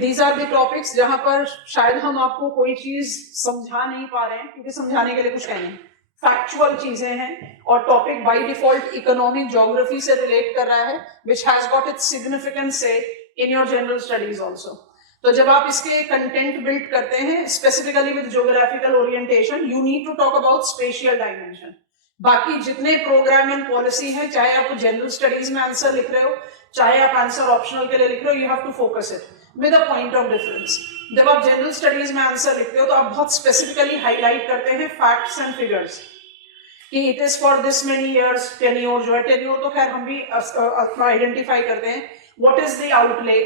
These are the topics जहां पर शायद हम आपको कोई चीज समझा नहीं पा रहे हैं, क्योंकि समझाने के लिए कुछ है नहीं, फैक्चुअल चीजें हैं और topic by default economic geography से रिलेट कर रहा है, which has got its significance से in your general studies also. तो जब आप इसके कंटेंट बिल्ड करते हैं specifically with geographical orientation, you need to talk about spatial dimension. बाकी जितने प्रोग्राम एंड पॉलिसी है, चाहे आप जनरल स्टडीज में आंसर लिख रहे हो, चाहे आप आंसर ऑप्शनल के लिए लिख रहे हो, you have to focus it with a point of difference. जब आप जनरल स्टडीज में आंसर लिखते हो तो आप बहुत स्पेसिफिकली हाईलाइट करते हैं फैक्ट्स एंड फिगर्स कि it is for this many years. Tenure जो है, टेन्योर तो खैर हम भी आइडेंटिफाई करते हैं, what is the outlay,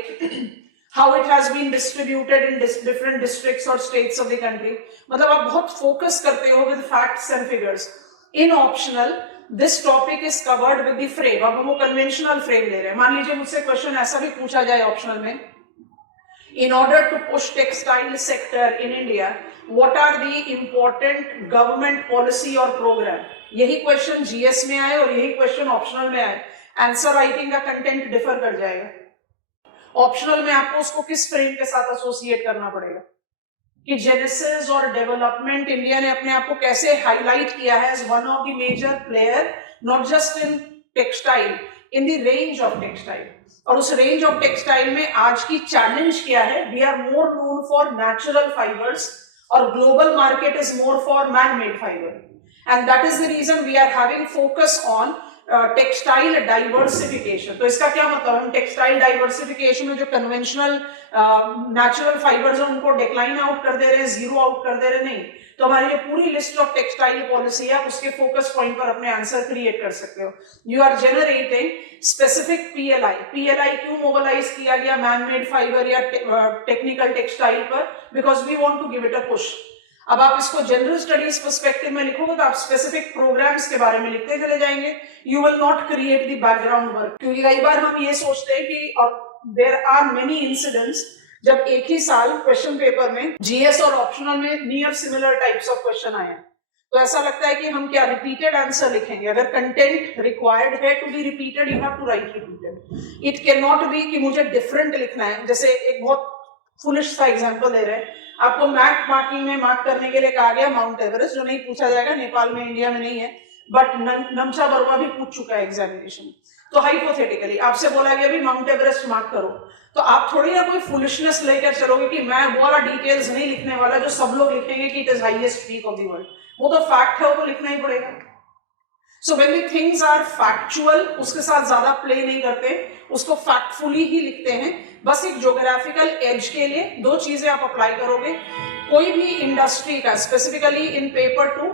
how it has been distributed in different districts और स्टेट्स ऑफ द कंट्री। मतलब आप बहुत फोकस करते हो with facts and figures. In optional this topic is covered with the frame. अब हम वो कन्वेंशनल फ्रेम ले रहे हैं। मान लीजिए मुझसे क्वेश्चन ऐसा भी पूछा जाए ऑप्शनल में, in order to push textile sector in India, what are the important government policy or program? यही क्वेश्चन जीएस में आए और यही क्वेश्चन ऑप्शनल में आए, आंसर राइटिंग का कंटेंट डिफर कर जाएगा। ऑप्शनल में आपको उसको किस फ्रेम के साथ एसोसिएट करना पड़ेगा कि जेनेसिस और डेवलपमेंट इंडिया ने अपने आप को कैसे हाईलाइट किया है as one of the major player, not just in textile, in the range of textile. और उस रेंज ऑफ टेक्सटाइल में आज की चैलेंज क्या है? We are more known for natural fibres और global market is more for man made fibre, and that is the reason we are having focus on textile diversification. तो इसका क्या मतलब? हम टेक्सटाइल डाइवर्सिफिकेशन में जो कन्वेंशनल नेचुरल फाइबर्स हैं उनको डिक्लाइन आउट कर दे रहे हैं, जीरो आउट कर दे रहे नहीं। तो हमारी जो पूरी लिस्ट ऑफ टेक्सटाइल पॉलिसी है, उसके फोकस पॉइंट पर अपने आंसर क्रिएट कर सकते हो। You are generating specific PLI. PLI क्यों मोबिलाइज किया गया man made fibre or technical textile पर? Because we want to give it a push. अब आप इसको जनरल स्टडीज पर्सपेक्टिव में लिखोगे तो आप स्पेसिफिक प्रोग्राम्स के बारे में लिखते चले जाएंगे, you will not create the background work. क्योंकि कई बार हम ये सोचते हैं कि देयर आर मेनी इंसिडेंट्स जब एक ही साल क्वेश्चन पेपर में जीएस और ऑप्शनल में near similar types of question आए हैं, तो ऐसा लगता है कि हम क्या रिपीटेड आंसर लिखेंगे। अगर कंटेंट रिक्वायर्ड है to be repeated, you have to write repeated. It can not be कि मुझे डिफरेंट लिखना है। जैसे एक बहुत फुलिश सा एग्जांपल दे रहे हैं, आपको मैप मार्किंग में मार्क करने के लिए कहा गया माउंट एवरेस्ट, जो नहीं पूछा जाएगा, नेपाल में इंडिया में नहीं है, बट नमचा बरुआ भी पूछ चुका है एग्जामिनेशन। तो हाइपोथेटिकली आपसे बोला गया भी माउंट एवरेस्ट मार्क करो, तो आप थोड़ी ना कोई फुलिशनेस लेकर चलोगे कि मैं वो वाला डिटेल्स नहीं लिखने वाला जो सब लोग लिखेंगे कि it is highest peak of the world. वो तो फैक्ट है, वो तो लिखना ही पड़ेगा। So when the things are factual, उसके साथ ज्यादा प्ले नहीं करते, उसको फैक्टफुली ही लिखते हैं। बस एक ज्योग्राफिकल एज के लिए दो चीजें आप अप्लाई करोगे। कोई भी इंडस्ट्री का specifically in paper 2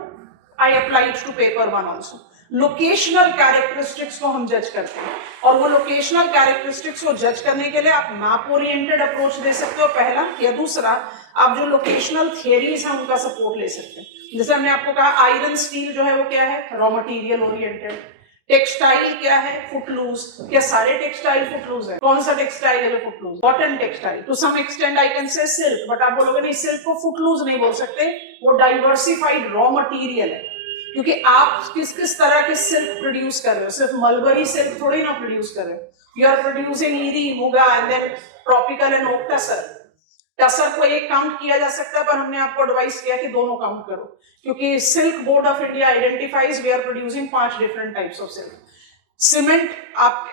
I applied to paper 1 also, locational characteristics को हम जज करते हैं, और वो लोकेशनल कैरेक्टरिस्टिक्स को जज करने के लिए आप मैप ओरिएंटेड अप्रोच दे सकते हो पहला, या दूसरा आप जो लोकेशनल थियरीज हैं उनका सपोर्ट ले सकते हैं। जैसे हमने आपको कहा आयरन स्टील जो है वो क्या है? Raw material oriented. टेक्सटाइल क्या है? फुटलूज। क्या सारे टेक्सटाइल फुटलूज है? कौन सा टेक्सटाइल है जो footloose? Cotton textile. To some extent I can say silk, but आप बोलोगे नहीं, सिल्क को फुटलूज नहीं बोल सकते, वो डाइवर्सिफाइड रॉ मटेरियल है। क्योंकि आप किस किस तरह के सिल्क प्रोड्यूस कर रहे हो, सिर्फ मलबरी सिल्क थोड़ी ना प्रोड्यूस कर रहे हो, you are producing eri, muga and then tropical and oak tasar. Tasar को एक काउंट किया जा सकता है, पर हमने आपको एडवाइस किया कि दोनों काउंट करो, क्योंकि silk board of India identifies we are producing 5 different types of silk. Cement आप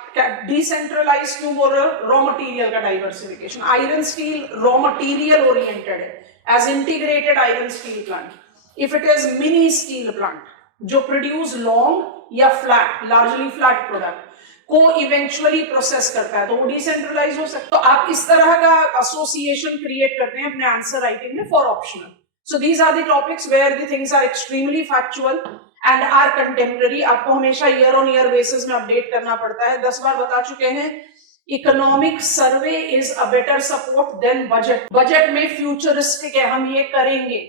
डिसेंट्रलाइज क्यों बोल रहे हो? रॉ मटेरियल का diversification. Iron steel raw material oriented है, as integrated iron steel plant. If it is mini steel plant जो produce long या flat, largely flat product को इवेंचुअली प्रोसेस करता है, तो वो डिसेंट्रलाइज हो सकता है। तो आप इस तरह का एसोसिएशन क्रिएट करते हैं अपने आंसर राइटिंग में for optional. So these are the topics where the things are extremely factual and are contemporary. आपको हमेशा ईयर ऑन ईयर बेसिस में अपडेट करना पड़ता है। 10 बार बता चुके हैं, economic survey is a better support than budget. Budget में फ्यूचरिस्टिक है, हम ये करेंगे।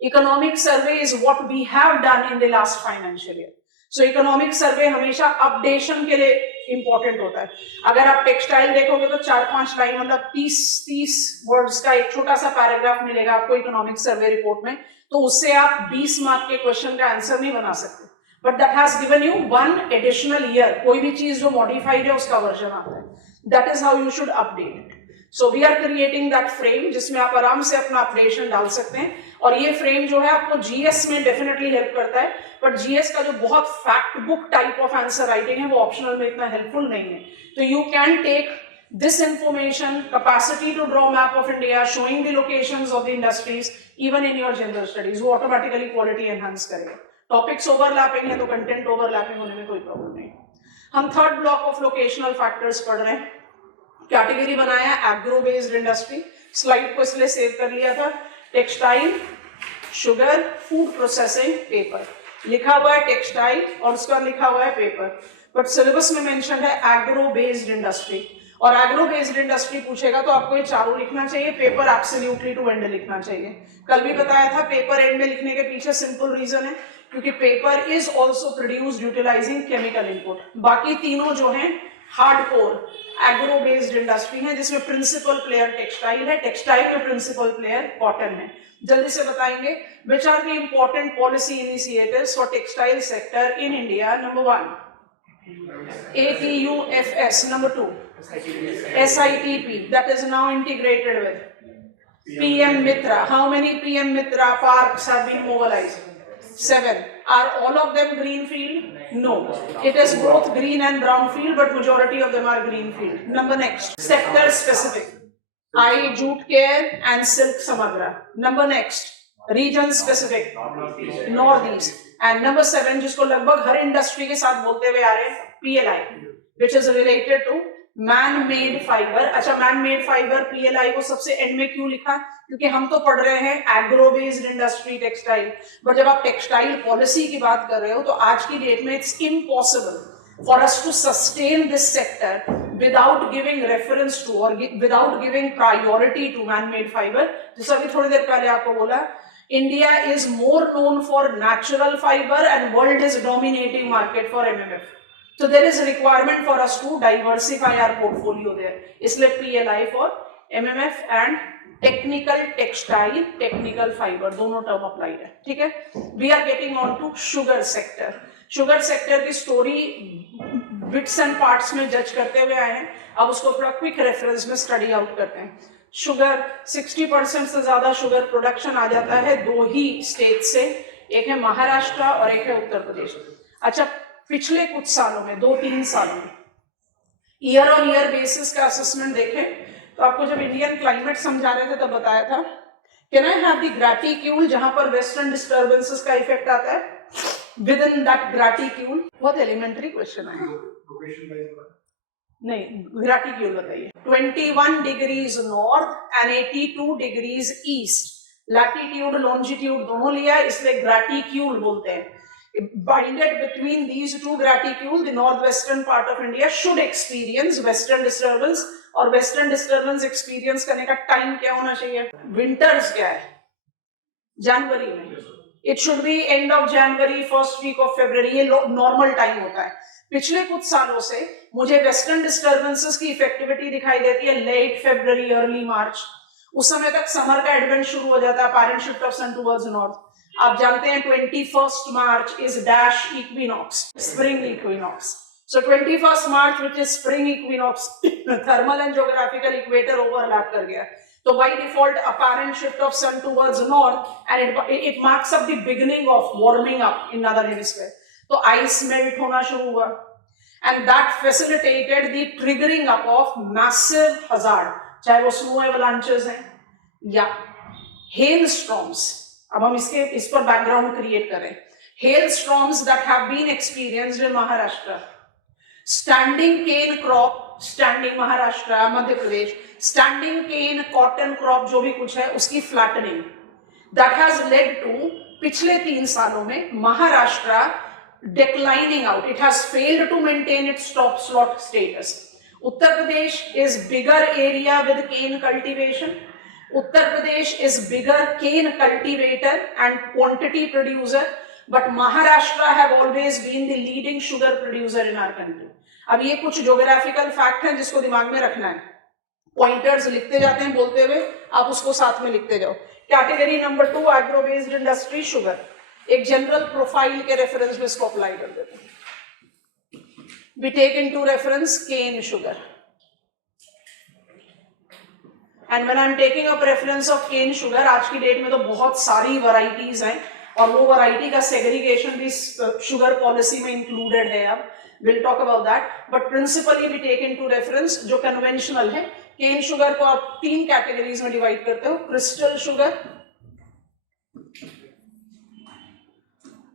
Economic survey is what we have done in the last financial year. So economic survey हमेशा अपडेशन के लिए इंपॉर्टेंट होता है। अगर आप टेक्सटाइल देखोगे तो 4-5 लाइन, मतलब 30 वर्ड्स का एक छोटा सा पैराग्राफ मिलेगा आपको इकोनॉमिक सर्वे रिपोर्ट में, तो उससे आप 20 मार्क के क्वेश्चन का आंसर नहीं बना सकते, but that has given you 1 additional year. कोई भी चीज जो मॉडिफाइड है उसका वर्जन आता है, that is how you should update it. So we are creating that frame जिसमें आप आराम से अपना अपडेशन डाल सकते हैं, और ये फ्रेम जो है आपको जीएस में डेफिनेटली हेल्प करता है, बट जीएस का जो बहुत fact book type of answer writing है वो ऑप्शनल में इतना हेल्पफुल नहीं है. तो you can take this information, capacity to draw map of India, showing the locations of the industries, even in your general studies, वो automatically quality enhance करेगा. Topics overlapping है तो content overlapping होने में कोई problem नहीं. हम third block of locational factors पढ़ रहे हैं. कैटेगरी बनाया agro based industry, स्लाइड को इसलिए सेव कर लिया था. Textile, sugar, food processing, paper. लिखा हुआ है टेक्सटाइल और उसका लिखा हुआ है पेपर, बट सिलेबस में मेंशन है एग्रो बेस्ड इंडस्ट्री. और एग्रो बेस्ड इंडस्ट्री पूछेगा तो आपको ये चारों लिखना चाहिए, पेपर एब्सोल्युटली टू एंड लिखना चाहिए. कल भी बताया था पेपर एंड में लिखने के पीछे सिंपल रीजन है क्योंकि paper is also produced utilising chemical input. बाकी तीनों जो हैं हार्डकोर एग्रो बेस्ड इंडस्ट्री है जिसमें प्रिंसिपल प्लेयर टेक्सटाइल है, टेक्सटाइल में प्रिंसिपल प्लेयर कॉटन है. जल्दी से बताएंगे which are the important policy initiatives for textile sector in India. Number 1 ATUFS, number 2 SITP, that is now integrated with PM Mitra. How many PM Mitra parks have been mobilized? 7. Are all of them greenfield? No. It is both green and brownfield, but majority of them are greenfield. Number next, sector specific. I, jute care and silk Samagra. Number next, region specific, northeast. And number 7 जिसको लगभग हर industry के साथ बोलते हुए आ रहे हैं, PLI, which is related to man made fibre. अच्छा, man made fibre PLI को सबसे एंड में क्यों लिखा? क्योंकि हम तो पढ़ रहे हैं agro based industry textile, but जब आप टेक्सटाइल पॉलिसी की बात कर रहे हो तो आज की डेट में it's impossible for us to sustain this sector without giving reference to और without giving priority to man made fibre. जैसा अभी थोड़ी देर पहले आपको बोला, India is more known for natural fiber and world is dominating market for MMF. So there is a requirement for us to diversify our portfolio there. इसलिए PLI for MMF and technical textile, technical fiber दोनों term apply है. ठीक है. We are getting on to sugar sector. Sugar sector की story bits and parts में जज करते हुए आए हैं. अब उसको थोड़ा क्विक रेफरेंस में स्टडी आउट करते हैं. शुगर 60% से ज्यादा शुगर प्रोडक्शन आ जाता है दो ही स्टेट से, एक है महाराष्ट्र और एक है उत्तर प्रदेश. अच्छा, पिछले कुछ सालों में 2-3 सालों में ईयर ऑन ईयर बेसिस का असेसमेंट देखें तो आपको जब इंडियन क्लाइमेट समझा रहे थे तब बताया था, can I have the graticule जहां पर वेस्टर्न डिस्टर्बेंसेस का इफेक्ट आता है. विद इन दैट ग्रेटिक्यूल, बहुत एलिमेंट्री क्वेश्चन है. नहीं, ग्रेटिक्यूल बताइए. 21 degrees north and 82 degrees east, latitude longitude दोनों लिया है, इसलिए ग्रेटिक्यूल बोलते हैं. Binded between these two graticule, the northwestern part of India should experience western disturbance. और western disturbance experience करने का टाइम क्या होना चाहिए? Winters क्या है? जनवरी में. It should be end of January, first week of February. ये नॉर्मल टाइम होता है. पिछले कुछ सालों से मुझे वेस्टर्न डिस्टर्बेंसेस की इफेक्टिविटी दिखाई देती है लेट फरवरी, अर्ली मार्च. उस समय तक समर का एडवेंट शुरू हो जाता है, apparent shift of sun towards north. आप जानते हैं 21st March is dash equinox, spring equinox. So 21st March, which is spring equinox, thermal and geographical equator overlap कर गया. So by default, apparent shift of sun towards north, and it marks up the beginning of warming up in northern hemisphere. तो ice melt होना शुरू हुआ, and that facilitated the triggering up of massive hazard, चाहे वो snow avalanches हैं या hailstorms. अब हम इस पर बैकग्राउंड क्रिएट करें. Hailstorms that have been experienced in Maharashtra, standing cane crop, standing Maharashtra, Madhya Pradesh, standing cane cotton crop जो भी कुछ है उसकी flattening, that has led to पिछले 3 सालों में Maharashtra declining out. It has failed to maintain its top slot status. Uttar Pradesh is bigger area with cane cultivation. Uttar Pradesh is bigger cane cultivator and quantity producer, but Maharashtra have always been the leading sugar producer in our country. अब ये कुछ geographical fact हैं जिसको दिमाग में रखना है. Pointers लिखते जाते हैं बोलते हुए, आप उसको साथ में लिखते जाओ. Category number 2 agro based industry sugar. एक जनरल प्रोफाइल के रेफरेंस में इसको अप्लाई कर देते हैं. We take into reference cane sugar. And when I am taking a preference of cane sugar, आज की डेट में तो बहुत सारी वैरायटीज हैं और वो वैरायटी का सेग्रीगेशन भी शुगर पॉलिसी में इंक्लूडेड है. अब will talk about that, but principally we take into reference जो कन्वेंशनल है. केन शुगर को आप 3 कैटेगरीज में डिवाइड करते हो, crystal sugar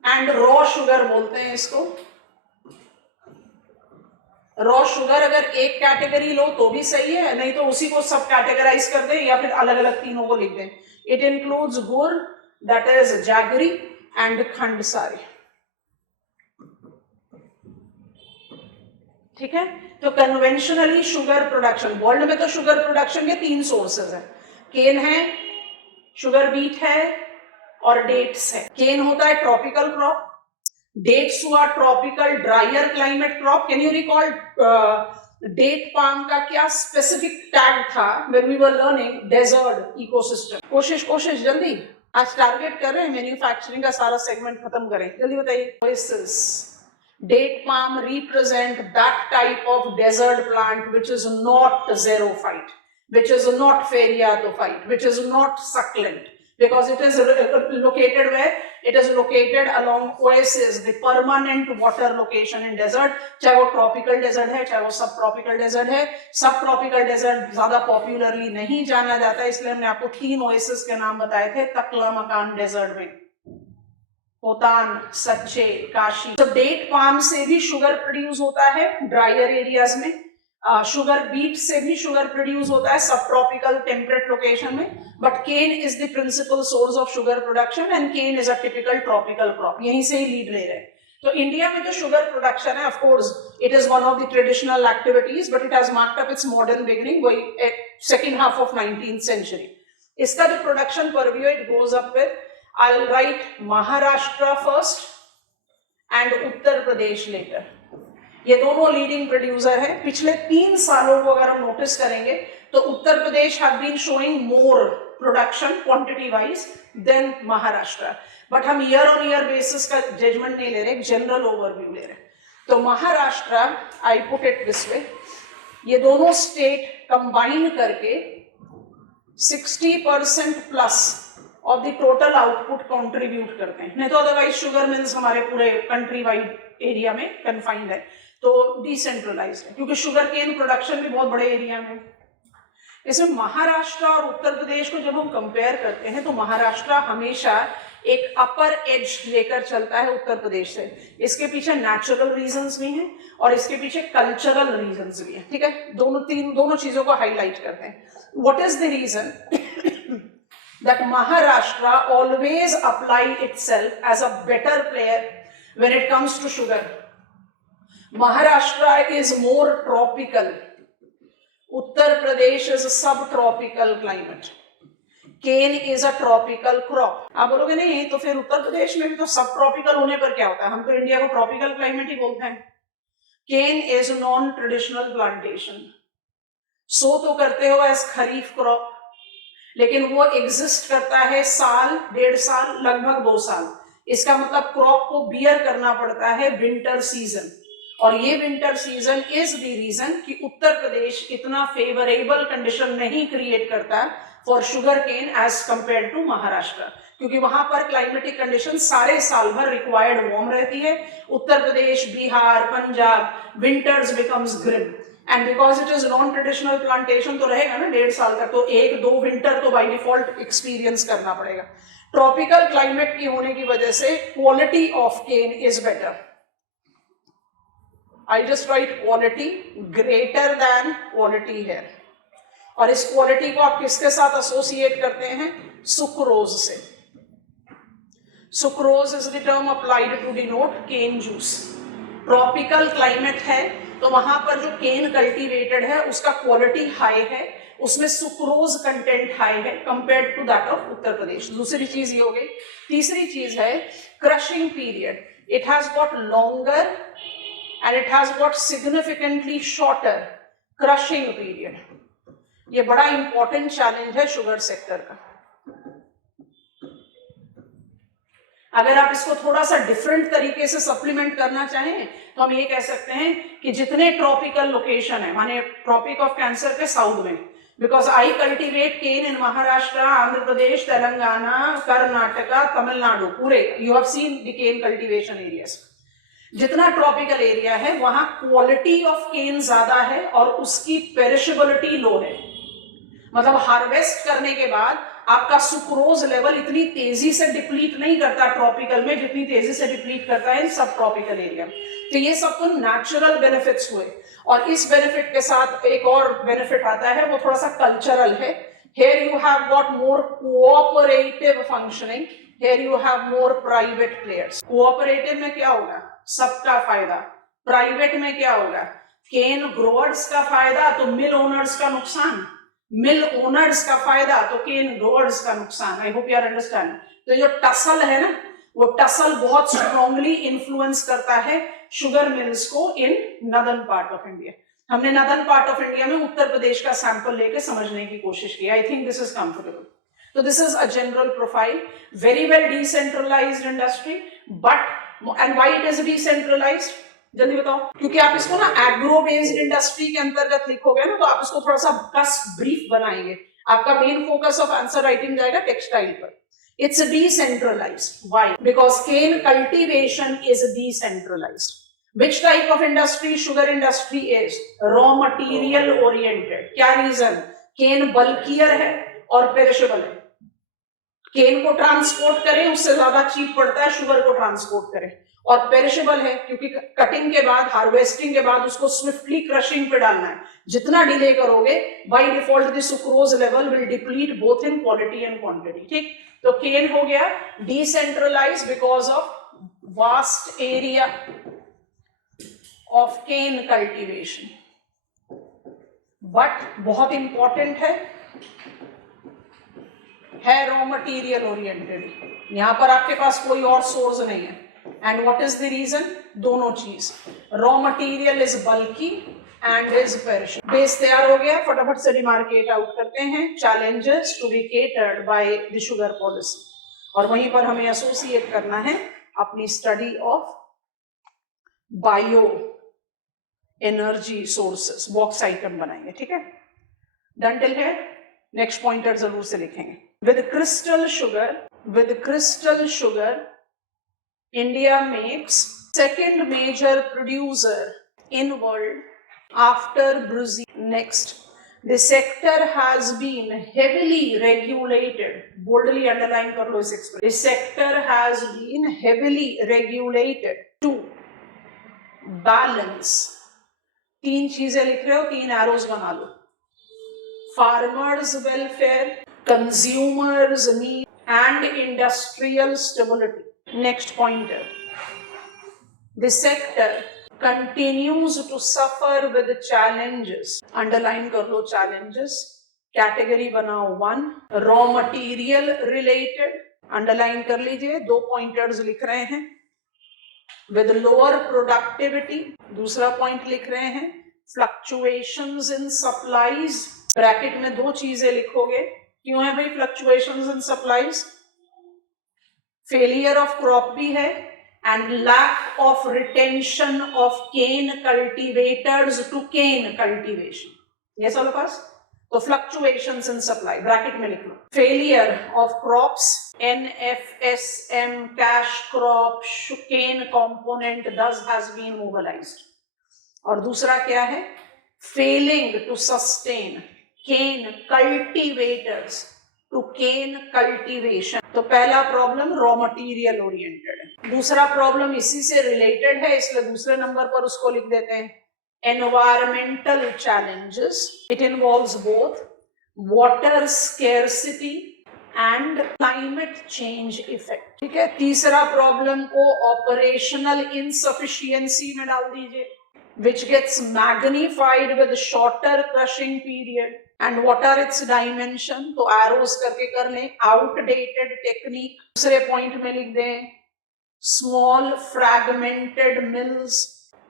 and raw sugar बोलते हैं इसको. रॉ शुगर अगर एक कैटेगरी लो तो भी सही है, नहीं तो उसी को सब कैटेगराइज कर दें या फिर अलग अलग तीनों को लिख दें. इट इंक्लूड्स गुड़, दैट इज जैगरी एंड खंडसारी. ठीक है, तो कन्वेंशनली शुगर प्रोडक्शन, वर्ल्ड में तो शुगर प्रोडक्शन के 3 सोर्सेज हैं. केन है, शुगर बीट है और डेट्स है. केन होता है ट्रॉपिकल क्रॉप, डेट्स हुआ tropical dryer climate crop. Can you recall date palm का क्या स्पेसिफिक टैग था when we were learning desert ecosystem? कोशिश जल्दी, आज टारगेट कर रहे हैं मैन्युफैक्चरिंग का सारा सेगमेंट खत्म करें, जल्दी बताइए. Oasis. Date palm represent that type of desert plant which is not xerophyte, which is not pheriatophyte, which is not succulent, because it is located where? It is located along oasis, the permanent water location in desert. चाहे वो tropical desert है, चाहे वो subtropical desert है. Subtropical desert ज्यादा popularly नहीं जाना जाता, इसलिए हमने आपको 3 oasis के नाम बताए थे तकलामकान desert में, होतान, सच्चे, काशी. तो डेट पाम से भी शुगर प्रोड्यूस होता है ड्रायर एरियाज में. शुगर बीट से भी शुगर प्रोड्यूस होता है सब ट्रॉपिकल टेम्परेट लोकेशन में. But cane is the principal source of sugar production and cane is a typical tropical crop. यहीं से ही लीड ले रहे हैं. तो इंडिया में जो शुगर प्रोडक्शन है, of course it is one of the traditional activities, but it has marked up its modern beginning वही second half of 19th century. इसका जो production purview it goes up with, I'll write Maharashtra first and Uttar Pradesh later. ये दोनों leading producer हैं. पिछले 3 सालों को अगर हम नोटिस करेंगे तो Uttar Pradesh have been showing more production quantity wise than Maharashtra. But हम ईयर ऑन ईयर बेसिस का जजमेंट नहीं ले रहे, जनरल ओवरव्यू ले रहे. तो Maharashtra, I put it this way, ये दोनों स्टेट कंबाइन करके 60% plus of the total output contribute करते हैं. नहीं तो अदरवाइज शुगर मिल्स हमारे पूरे कंट्री वाइड एरिया में कन्फाइंड है, तो डिसेंट्रलाइज्ड है, क्योंकि शुगर केन प्रोडक्शन भी बहुत बड़े एरिया में. इसमें महाराष्ट्र और उत्तर प्रदेश को जब हम कंपेयर करते हैं तो महाराष्ट्र हमेशा एक अपर एज लेकर चलता है उत्तर प्रदेश से. इसके पीछे नेचुरल रीजंस भी हैं और इसके पीछे कल्चरल रीजंस भी हैं. ठीक है, दोनों चीजों को हाईलाइट करते हैं. What is the reason that Maharashtra always apply itself as a better player when it comes to sugar? Maharashtra is more tropical. Uttar Pradesh is a subtropical climate. Cane is a tropical crop. आप बोलोगे नहीं तो फिर उत्तर प्रदेश में भी तो subtropical होने पर क्या होता है? हम तो इंडिया को tropical climate ही बोलते हैं. Cane is non-traditional plantation. सो तो करते हो एज खरीफ क्रॉप, लेकिन वो एग्जिस्ट करता है साल, 1.5 साल, लगभग 2 साल. इसका मतलब क्रॉप को बियर करना पड़ता है विंटर सीजन. और ये winter season is the reason कि उत्तर प्रदेश इतना फेवरेबल कंडीशन नहीं क्रिएट करता for sugar cane as compare to Maharashtra, क्योंकि वहां पर क्लाइमेटिक कंडीशन सारे साल भर रिक्वायर्ड वार्म रहती है. Uttar Pradesh, Bihar, Punjab winters becomes grim. And because it is non traditional plantation तो रहेगा ना 1.5 साल तक, तो 1-2 विंटर तो बाय डिफॉल्ट एक्सपीरियंस करना पड़ेगा. ट्रॉपिकल क्लाइमेट की होने की वजह से quality of cane is better. I just write quality greater than quality है. और इस क्वालिटी को आप किसके साथ एसोसिएट करते हैं? सुक्रोज से. Sucrose is the term applied to denote cane juice. Tropical climate है तो वहां पर जो केन कल्टीवेटेड है उसका क्वालिटी हाई है, उसमें सुक्रोज कंटेंट हाई है compared to that of Uttar Pradesh. दूसरी चीज ये हो गई. तीसरी चीज है crushing period. It has got longer and it has got significantly shorter crushing period. ये बड़ा इंपॉर्टेंट चैलेंज है शुगर सेक्टर का. अगर आप इसको थोड़ा सा डिफरेंट तरीके से सप्लीमेंट करना चाहें तो हम ये कह सकते हैं कि जितने ट्रॉपिकल लोकेशन है, माने ट्रॉपिक ऑफ कैंसर के साउथ में because I cultivate cane in Maharashtra, Andhra Pradesh, Telangana, Karnataka, Tamil Nadu, पूरे you have seen the cane cultivation areas. जितना ट्रॉपिकल एरिया है वहां क्वालिटी ऑफ केन ज्यादा है और उसकी पेरिशेबिलिटी लो है, मतलब हार्वेस्ट करने के बाद आपका सुक्रोज लेवल इतनी तेजी से डिप्लीट नहीं करता ट्रॉपिकल में जितनी तेजी से डिप्लीट करता है इन सब ट्रॉपिकल एरिया। तो ये सब तो नेचुरल बेनिफिट्स हुए, और इस बेनिफिट के साथ एक और बेनिफिट आता है, वो थोड़ा सा कल्चरल है। Here you have got more cooperative functioning, here you have more private players. Cooperative में क्या होगा? सबका फायदा। प्राइवेट में क्या होगा? केन ग्रोअर्स का फायदा तो मिल ओनर्स का नुकसान, मिल ओनर्स का फायदा तो केन ग्रोअर्स का नुकसान। I hope you are understand. तो जो टसल है ना, वो टसल बहुत स्ट्रांगली इन्फ्लुएंस करता है शुगर मिल्स को इन नदर्न पार्ट ऑफ इंडिया। हमने नदर्न पार्ट ऑफ इंडिया में उत्तर प्रदेश का सैंपल लेके समझने की कोशिश की। I think this is comfortable. तो this is a general profile, very well decentralised industry, but and why it is decentralised, जल्दी बताओ। क्योंकि आप इसको ना एग्रो बेस्ड इंडस्ट्री के अंतर्गत लिखोगे ना, तो आप इसको थोड़ा सा कस ब्रीफ बनाएंगे, आपका main focus of answer writing जाएगा टेक्सटाइल पर। It's decentralized. Why? Because cane cultivation is decentralized. Which type of industry? Sugar industry is raw material oriented. क्या reason? cane bulkier है और perishable है। cane को ट्रांसपोर्ट करें उससे ज्यादा चीप पड़ता है शुगर को ट्रांसपोर्ट करें, और पेरिशेबल है क्योंकि कटिंग के बाद, हार्वेस्टिंग के बाद उसको स्विफ्टली क्रशिंग पे डालना है। जितना डिले करोगे by default the sucrose level will deplete both in quality and quantity. ठीक, तो केन हो गया decentralise because of vast area of cane cultivation, but बहुत इंपॉर्टेंट है रॉ मटेरियल ओरिएंटेड। यहां पर आपके पास कोई और सोर्स नहीं है। And what is the reason? दोनों चीज, raw material is bulky and is perishable. Base तैयार हो गया, फटाफट से डिमार्केट आउट करते हैं challenges to be catered by the sugar policy, और वहीं पर हमें एसोसिएट करना है अपनी study of bio energy sources, box item बनाएंगे। ठीक है, done till here. Next pointer जरूर से लिखेंगे। With crystal sugar India makes second major producer in world after Brazil. Next, the sector has been heavily regulated. Boldly underline कर लो इस expression. The sector has been heavily regulated to balance. तीन चीजें लिख रहे हो, तीन arrows बना लो. Farmers' welfare, consumers' need, and industrial stability. Next pointer, the sector continues to suffer with challenges. Underline कर लो challenges. Category बनाओ 1, raw material related. Underline कर लीजिए, 2 pointers लिख रहे हैं। With lower productivity, दूसरा point लिख रहे हैं। Fluctuations in supplies, ब्रैकेट में 2 चीजें लिखोगे। क्यों है भाई fluctuations in supplies? Failure of crop भी है and lack of retention of cane cultivators to cane cultivation. ये सब पास तो फ्लक्चुएशंस इन सप्लाई ब्रैकेट में लिख लो। Failure of crops, NFSM, cash crop, cane component thus has been mobilized। और दूसरा क्या है? Failing to sustain cane cultivators to cane cultivation. तो पहला प्रॉब्लम रॉ मटेरियल ओरिएंटेड है, दूसरा प्रॉब्लम इसी से रिलेटेड है, इसलिए दूसरे नंबर पर उसको लिख देते हैं environmental challenges. It involves both water scarcity and climate change effect. ठीक है, तीसरा प्रॉब्लम को ऑपरेशनल इनसफिशियंसी में डाल दीजिए, which gets magnified with shorter crushing period and what are its dimension? तो arrows करके कर लें, outdated technique। दूसरे पॉइंट में लिख दें small fragmented mills,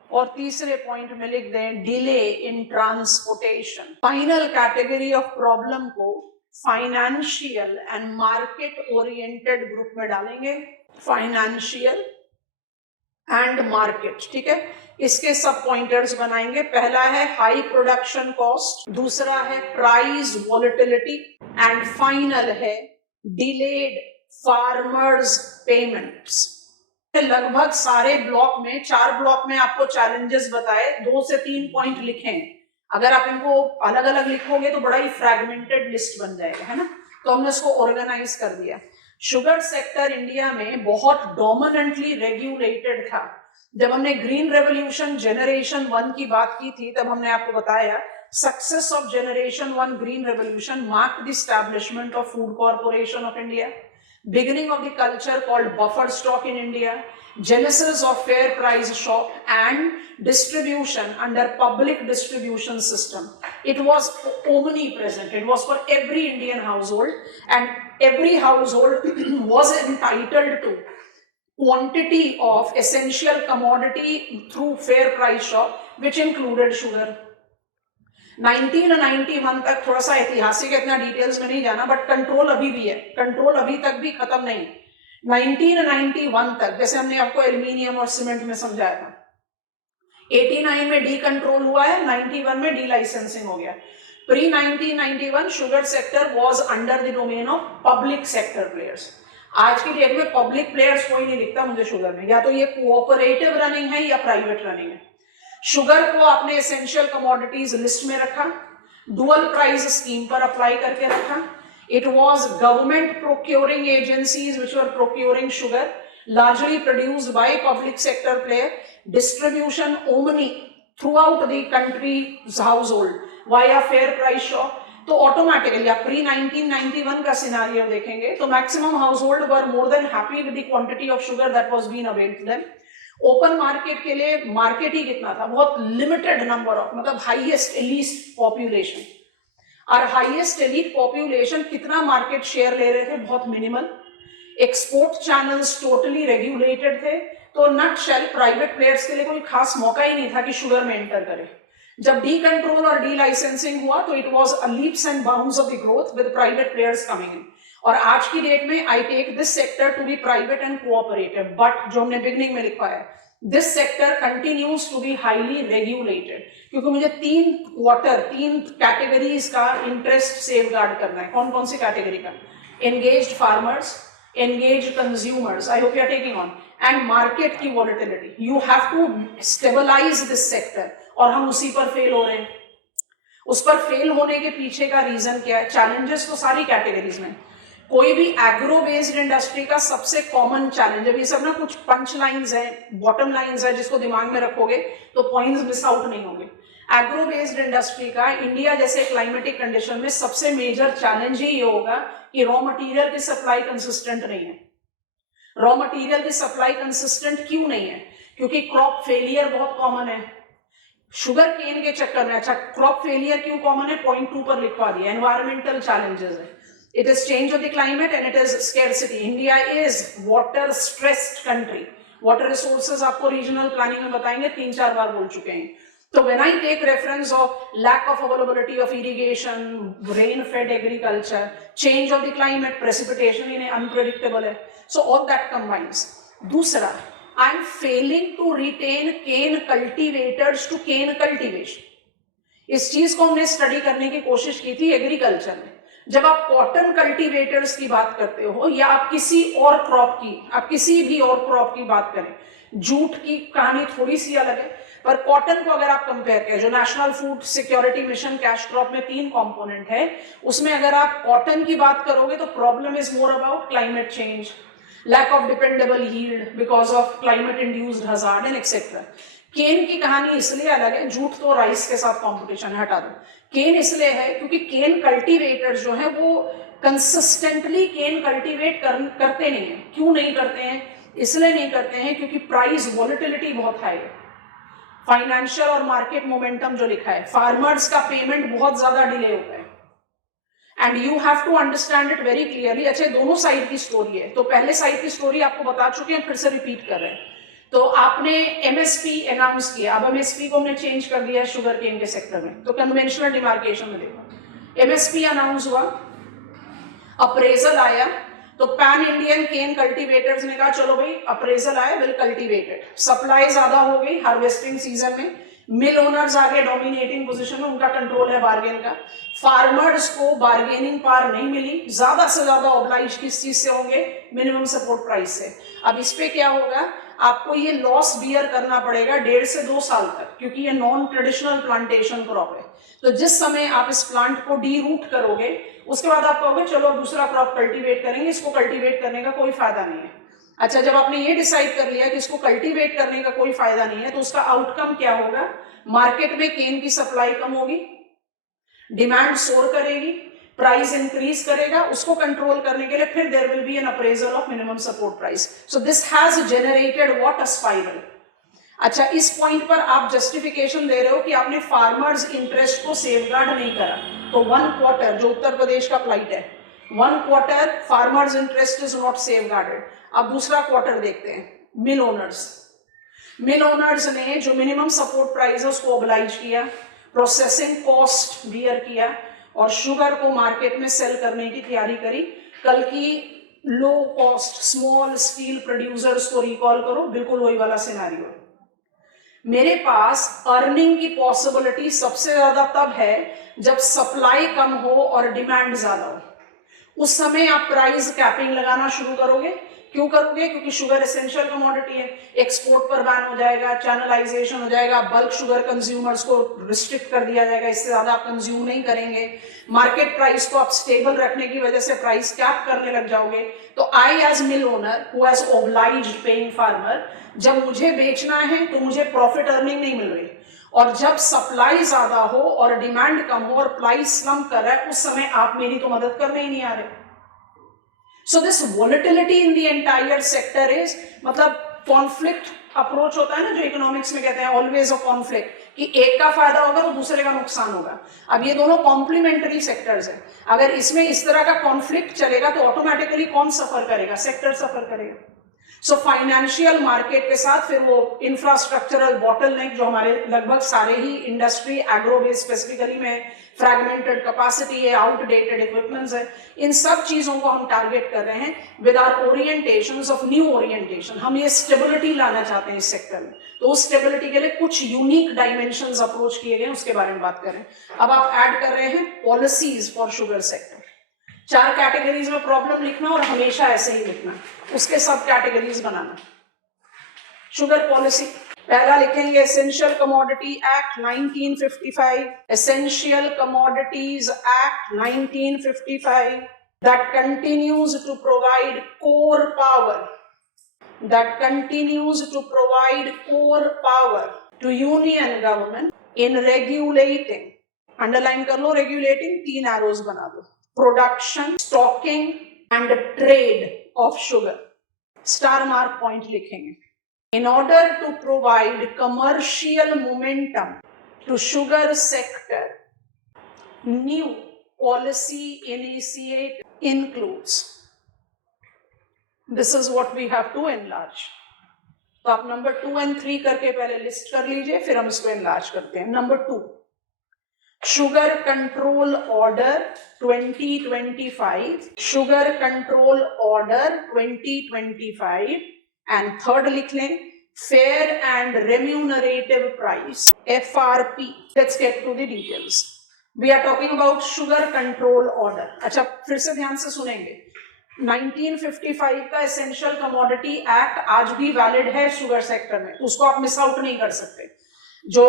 और तीसरे पॉइंट में लिख दें delay in transportation। Final category of problem को financial and market oriented group में डालेंगे। फाइनेंशियल एंड मार्केट, ठीक है। इसके सब पॉइंटर्स बनाएंगे। पहला है हाई प्रोडक्शन कॉस्ट, दूसरा है प्राइस वॉलेटिलिटी, एंड फाइनल है डिलेड फार्मर्स पेमेंट्स। लगभग सारे ब्लॉक में, 4 ब्लॉक में आपको चैलेंजेस बताए, 2 से 3 पॉइंट लिखे हैं। अगर आप इनको अलग अलग लिखोगे तो बड़ा ही फ्रैगमेंटेड लिस्ट बन जाएगा, है ना। तो हमने इसको ऑर्गेनाइज कर दिया। शुगर सेक्टर इंडिया में बहुत डोमिनेंटली रेगुलेटेड था। जब हमने ग्रीन रेवोल्यूशन जनरेशन 1 की बात की थी, तब हमने आपको बताया success of generation 1 green revolution marked the establishment of food corporation of India, beginning of the culture called buffer stock in India, genesis of fair price shop, and distribution under public distribution system. It was omnipresent. It was for every Indian household, and every household was entitled to quantity of essential commodity through fair price shop, which included sugar. 1991 तक, थोड़ा सा ऐतिहासिक, इतना details में नहीं जाना, but control अभी भी है, कंट्रोल अभी तक भी खत्म नहीं। 1991 तक, जैसे हमने आपको एल्यूमिनियम और सीमेंट में समझाया था, 89 में डी कंट्रोल हुआ है, 91 में डी लाइसेंसिंग हो गया। Pre 1991 sugar sector was under the domain of public sector players. आज की डेट में पब्लिक प्लेयर्स कोई नहीं दिखता मुझे शुगर में, या तो ये कोऑपरेटिव रनिंग है या प्राइवेट रनिंग है। शुगर को आपने एसेंशियल कमोडिटीज लिस्ट में रखा, डुअल प्राइस स्कीम पर अप्लाई करके रखा। It was government procuring agencies which were procuring sugar, largely produced by public sector player, distribution omni throughout the country's household via fair price shop. तो automatically आप pre 1991 का scenario देखेंगे तो maximum household were more than happy with the quantity of sugar that was been availed to them. Open market के लिए market ही कितना था, बहुत लिमिटेड नंबर ऑफ, मतलब हाईएस्ट एलीट पॉपुलेशन, और हाईएस्ट एलीट पॉपुलेशन कितना मार्केट शेयर ले रहे थे, बहुत minimal. Export channels totally regulated थे। तो नट शेल प्राइवेट प्लेयर्स के लिए कोई खास मौका ही नहीं था कि शुगर में एंटर करे। जब डी कंट्रोल और डी लाइसेंसिंग हुआ तो it was a leaps and bounds of the growth with private players coming in. और आज की डेट में I take this sector to be private and cooperative, but जो हमने बिगनिंग में लिखा है, this sector continues to be highly regulated, क्योंकि मुझे 3 कैटेगरीज का इंटरेस्ट सेव गार्ड करना है। कौन कौन सी कैटेगरी का? Engaged farmers, engaged consumers, I hope you are taking on, and market की volatility. You have to stabilize this sector, और हम उसी पर फेल हो रहे हैं। उस पर फेल होने के पीछे का रीजन क्या है? चैलेंजेस तो सारी कैटेगरीज में, कोई भी एग्रो बेस्ड इंडस्ट्री का सबसे कॉमन चैलेंज, अब ये सब ना कुछ पंच लाइंस है, बॉटम लाइंस है, जिसको दिमाग में रखोगे तो पॉइंट्स मिस आउट नहीं होंगे। एग्रो बेस्ड इंडस्ट्री का इंडिया जैसे क्लाइमेटिक कंडीशन में सबसे मेजर चैलेंज ही ये होगा कि रॉ मटेरियल की सप्लाई कंसिस्टेंट नहीं है। रॉ मटेरियल की सप्लाई कंसिस्टेंट क्यों नहीं है? क्योंकि क्रॉप फेलियर बहुत कॉमन है शुगर केन के चक्कर में। अच्छा, क्रॉप फेलियर क्यों कॉमन है? पॉइंट 2 पर लिखवा दिया, एनवायरमेंटल चैलेंजेस है। It is change of the climate and it is scarcity. India is water stressed country. Water resources आपको रीजनल प्लानिंग में बताएंगे, 3-4 बार बोल चुके हैं। So when I take reference of lack of availability of irrigation, rain-fed agriculture, change of the climate, precipitation in unpredictable है, so all that combines. दूसरा, I am failing to retain cane cultivators to cane cultivation. इस चीज को हमने study करने की कोशिश की थी एग्रीकल्चर में। जब आप कॉटन कल्टीवेटर्स की बात करते हो या आप किसी और क्रॉप की, आप किसी भी और क्रॉप की बात करें, जूट की कहानी थोड़ी सी अलग है, पर कॉटन को अगर आप कंपेयर करें, जो national food security mission cash crop में 3 कंपोनेंट है, उसमें अगर आप कॉटन की बात करोगे तो problem is more about climate change, lack of dependable yield because of climate induced hazard and etcetera. Cane की कहानी इसलिए अलग है, जूट तो राइस के साथ कॉम्पिटिशन, हटा दो। केन इसलिए है क्योंकि केन कल्टीवेटर्स जो है वो कंसिस्टेंटली केन कल्टीवेट करते नहीं है। क्यों नहीं करते हैं? इसलिए नहीं करते हैं क्योंकि प्राइस वॉलेटिलिटी बहुत हाई है। फाइनेंशियल और मार्केट मोमेंटम जो लिखा है, फार्मर्स का पेमेंट बहुत ज्यादा डिले होता है and you have to understand it very clearly. अच्छा, दोनों साइड की स्टोरी है, तो पहले साइड की स्टोरी आपको बता चुके हैं, फिर से रिपीट कर रहे हैं। तो आपने एमएसपी अनाउंस किया, अब एमएसपी को हमने चेंज कर दिया है शुगर केन के सेक्टर में, तो कन्वेंशनल डिमार्केशन में देखो, एमएसपी अनाउंस हुआ, अप्रेजल आया, तो पैन इंडियन केन कल्टीवेटर्स ने कहा चलो भाई अप्रेजल आए, विल कल्टीवेट इट। सप्लाई ज्यादा हो गई हार्वेस्टिंग सीजन में, मिल ओनर्स आगे डोमिनेटिंग पोजीशन में, उनका कंट्रोल है बार्गेन का। फार्मर्स को बार्गेनिंग पावर नहीं मिली, ज्यादा से ज्यादा ऑब्लाइज किस चीज से होंगे, मिनिमम सपोर्ट प्राइस से। अब इस पे क्या होगा, आपको ये लॉस बियर करना पड़ेगा 1.5 से 2 साल तक, क्योंकि ये नॉन ट्रेडिशनल प्लांटेशन क्रॉप है। तो जिस समय आप इस प्लांट को डी रूट करोगे, उसके बाद आप कहोगे चलो दूसरा क्रॉप कल्टीवेट करेंगे, इसको कल्टीवेट करने का कोई फायदा नहीं है। अच्छा, जब आपने ये डिसाइड कर लिया कि इसको कल्टीवेट करने का कोई फायदा नहीं है, तो उसका आउटकम क्या होगा, मार्केट में केन की सप्लाई कम होगी, डिमांड सोर करेगी, प्राइस इंक्रीज करेगा। उसको कंट्रोल करने के लिए फिर there will be an appraisal of minimum support price. So this has generated what, a spiral. अच्छा, इस पॉइंट पर आप जस्टिफिकेशन दे रहे हो कि आपने फार्मर्स इंटरेस्ट को सेफगार्ड नहीं करा, तो 1 क्वार्टर जो उत्तर प्रदेश का प्लाइट है, 1 quarter farmers interest is not safeguarded. अब दूसरा क्वार्टर देखते हैं, मिल ओनर्स। मिल ओनर्स ने जो मिनिमम सपोर्ट प्राइस है उसको ओबलाइज किया, प्रोसेसिंग कॉस्ट बियर किया और शुगर को मार्केट में सेल करने की तैयारी करी। कल की low cost small steel producers को रिकॉल करो, बिल्कुल वही वाला सिनेरियो। मेरे पास अर्निंग की पॉसिबिलिटी सबसे ज्यादा तब है जब सप्लाई कम हो और डिमांड ज्यादा हो। उस समय आप प्राइस कैपिंग लगाना शुरू करोगे। क्यों करोगे, क्योंकि शुगर एसेंशियल कमोडिटी है, एक्सपोर्ट पर बैन हो जाएगा, चैनलाइजेशन हो जाएगा, बल्क शुगर कंज्यूमर्स को रिस्ट्रिक्ट कर दिया जाएगा, इससे ज्यादा आप कंज्यूम नहीं करेंगे। मार्केट प्राइस को आप स्टेबल रखने की वजह से प्राइस कैप करने लग जाओगे। तो I as mill owner who has obliged paying farmer, जब मुझे बेचना है तो मुझे प्रॉफिट अर्निंग नहीं मिल रही, और जब सप्लाई ज्यादा हो और डिमांड कम हो और प्राइस स्लम्प कर रहा है, उस समय आप मेरी तो मदद करने ही नहीं आ रहे। So this volatility in the entire sector is, मतलब कॉन्फ्लिक्ट अप्रोच होता है ना जो इकोनॉमिक्स में कहते हैं, ऑलवेज अ कॉन्फ्लिक्ट, कि एक का फायदा होगा तो दूसरे का नुकसान होगा। अब ये दोनों कॉम्प्लीमेंटरी सेक्टर्स हैं, अगर इसमें इस तरह का कॉन्फ्लिक्ट चलेगा तो ऑटोमेटिकली कौन सफर करेगा, सेक्टर सफर करेगा। सो फाइनेंशियल मार्केट के साथ फिर वो इंफ्रास्ट्रक्चरल बॉटलनेक जो हमारे लगभग सारे ही इंडस्ट्री एग्रो बेस स्पेसिफिकली में, फ्रैगमेंटेड कैपेसिटी है, आउटडेटेड इक्विपमेंट्स है, इन सब चीजों को हम टारगेट कर रहे हैं with our orientations of new orientation. हम ये स्टेबिलिटी लाना चाहते हैं इस सेक्टर में, तो उस स्टेबिलिटी के लिए कुछ यूनिक डायमेंशंस अप्रोच किए गए, उसके बारे में बात करें। अब आप ऐड कर रहे हैं policies for sugar sector. 4 categories में प्रॉब्लम लिखना और हमेशा ऐसे ही लिखना, उसके सब कैटेगरीज बनाना। शुगर पॉलिसी, पहला लिखेंगे essential commodity act 1955, essential commodities act 1955 that continues to provide core power, that continues to provide core power to union government in regulating, underline कर लो regulating, 3 एरोज बना दो, production, stocking and trade of sugar. Star mark point लिखेंगे। In order to provide commercial momentum to sugar sector, new policy initiative includes, this is what we have to enlarge. तो आप number 2 और 3 करके पहले list कर लीजिए, फिर हम इसको एनलार्ज करते हैं। Number 2, sugar control order 2025, sugar control order 2025, and third लिख लें fair and remunerative price, FRP। Let's get to the details. We are talking about sugar control order. अच्छा, फिर से ध्यान से सुनेंगे। 1955 का एसेंशियल कमोडिटी एक्ट आज भी वैलिड है शुगर सेक्टर में, उसको आप मिस आउट नहीं कर सकते। जो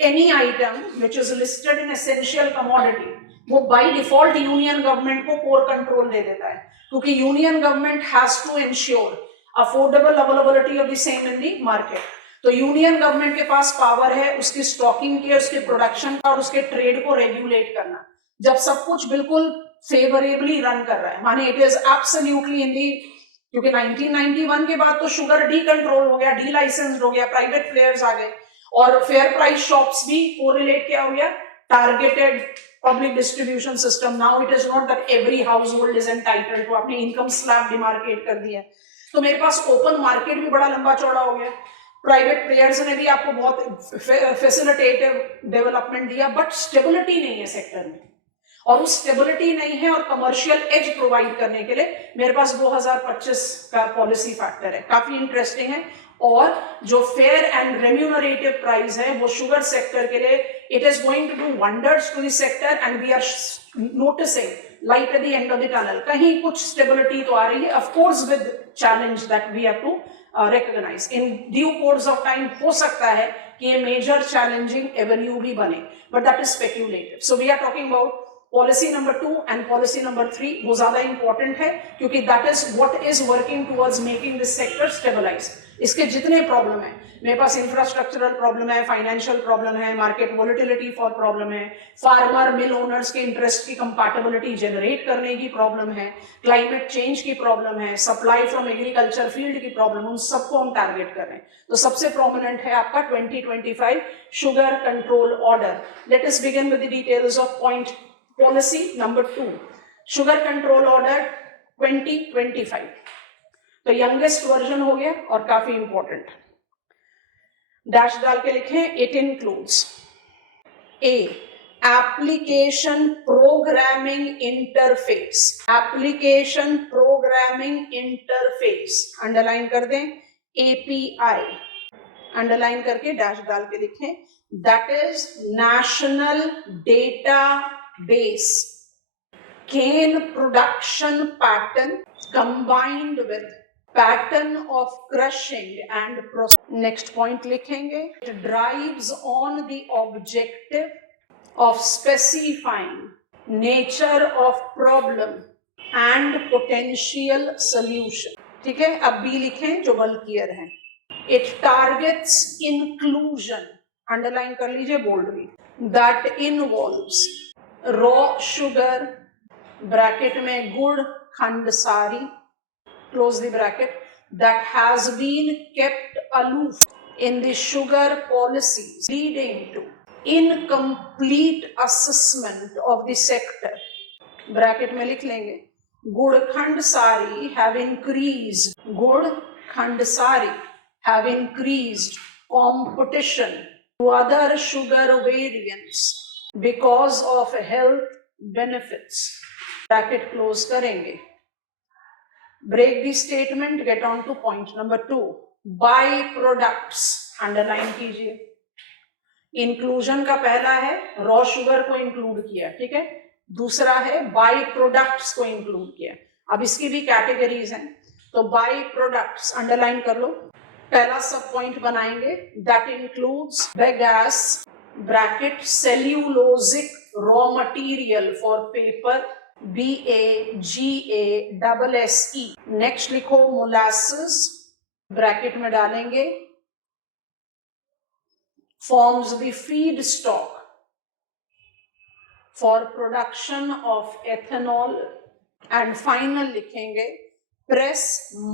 any item which is listed in essential commodity, वो बाय डिफॉल्ट यूनियन गवर्नमेंट को कोर कंट्रोल दे देता है, क्योंकि union government has to ensure affordable availability of the same in the market. तो यूनियन गवर्नमेंट के पास पावर है उसकी स्टॉकिंग की, उसके प्रोडक्शन का और उसके ट्रेड को रेगुलेट करना, जब सब कुछ बिल्कुल फेवरेबली रन कर रहा है। माने इट इज एब्सोल्युटली इन दी, क्योंकि 1991 के बाद तो शुगर डी कंट्रोल हो गया, डी लाइसेंस्ड हो गया, प्राइवेट प्लेयर्स आ गए, और फेयर प्राइस शॉप्स भी कोरिलेट क्या हो गया, targeted public distribution system. Now it is not that every household is entitled to, आपने इनकम स्लैब डिमार्केट कर दिया। तो मेरे पास ओपन मार्केट भी बड़ा लंबा चौड़ा हो गया, प्राइवेट प्लेयर्स ने भी आपको बहुत फैसिलिटेटिव डेवलपमेंट दिया, बट स्टेबिलिटी नहीं है सेक्टर में। और उस स्टेबिलिटी नहीं है और कमर्शियल एज प्रोवाइड करने के लिए मेरे पास 2025 का पॉलिसी फैक्टर है, काफी इंटरेस्टिंग है। और जो फेयर एंड रेम्यूनरेटिव प्राइस है वो शुगर सेक्टर के लिए it is going to do wonders to the sector and we are noticing light at the end of the tunnel. कहीं कुछ स्टेबिलिटी तो आ रही है, of course with challenge that we have to recognise in due course of time. हो सकता है कि ये मेजर चैलेंजिंग एवेन्यू भी बने, but that is speculative. So we are talking about policy number 2 and policy number 3, वो ज्यादा important है क्योंकि that is what is working towards making this sector stabilize. इसके जितने प्रॉब्लम है, मेरे पास इंफ्रास्ट्रक्चरल प्रॉब्लम है, फाइनेंशियल प्रॉब्लम है, मार्केट वोलेटिलिटी फॉर प्रॉब्लम है, फार्मर मिल ओनर्स के इंटरेस्ट की कंपैटिबिलिटी जनरेट करने की प्रॉब्लम है, क्लाइमेट चेंज की प्रॉब्लम है, सप्लाई फ्रॉम एग्रीकल्चर फील्ड की प्रॉब्लम, उन सबको हम टारगेट कर रहे हैं। तो सबसे प्रोमिनेंट है आपका 2025 sugar control order. Let us begin with the details of point policy number 2, sugar control order 2025। तो यंगेस्ट वर्जन हो गया और काफी इंपॉर्टेंट। डैश डाल के लिखें, it includes A application programming interface, application programming interface underline कर दें, एपीआई अंडरलाइन करके डैश डाल के लिखें, that is national data base cane production pattern combined with pattern of crushing and processing. Next point लिखेंगे, it drives on the objective of specifying nature of problem and potential solution. ठीक है, अब B लिखें जो बल clear है, it targets inclusion, underline कर लीजिए boldly, that involves raw sugar bracket में गुड़ खंड सारी close the bracket that has been kept aloof in the sugar policies leading to incomplete assessment of the sector, bracket में लिख लेंगे, गुड़ खंड सारी have increased, गुड़ खंड सारी have increased competition to other sugar variants because of health benefits, bracket close करेंगे, break the statement, get on to point number 2, by products underline कीजिए। इंक्लूजन का पहला है रॉ शुगर को इंक्लूड किया, ठीक है, दूसरा है बाय प्रोडक्ट्स को इंक्लूड किया। अब इसकी भी कैटेगरीज हैं, तो बाय प्रोडक्ट्स अंडरलाइन कर लो, पहला सब पॉइंट बनाएंगे, that includes bagasse bracket cellulosic raw material for paper BAGASSE। Next लिखो मोलासेस, ब्रैकेट में डालेंगे, forms the feed stock for production of ethanol, and final लिखेंगे प्रेस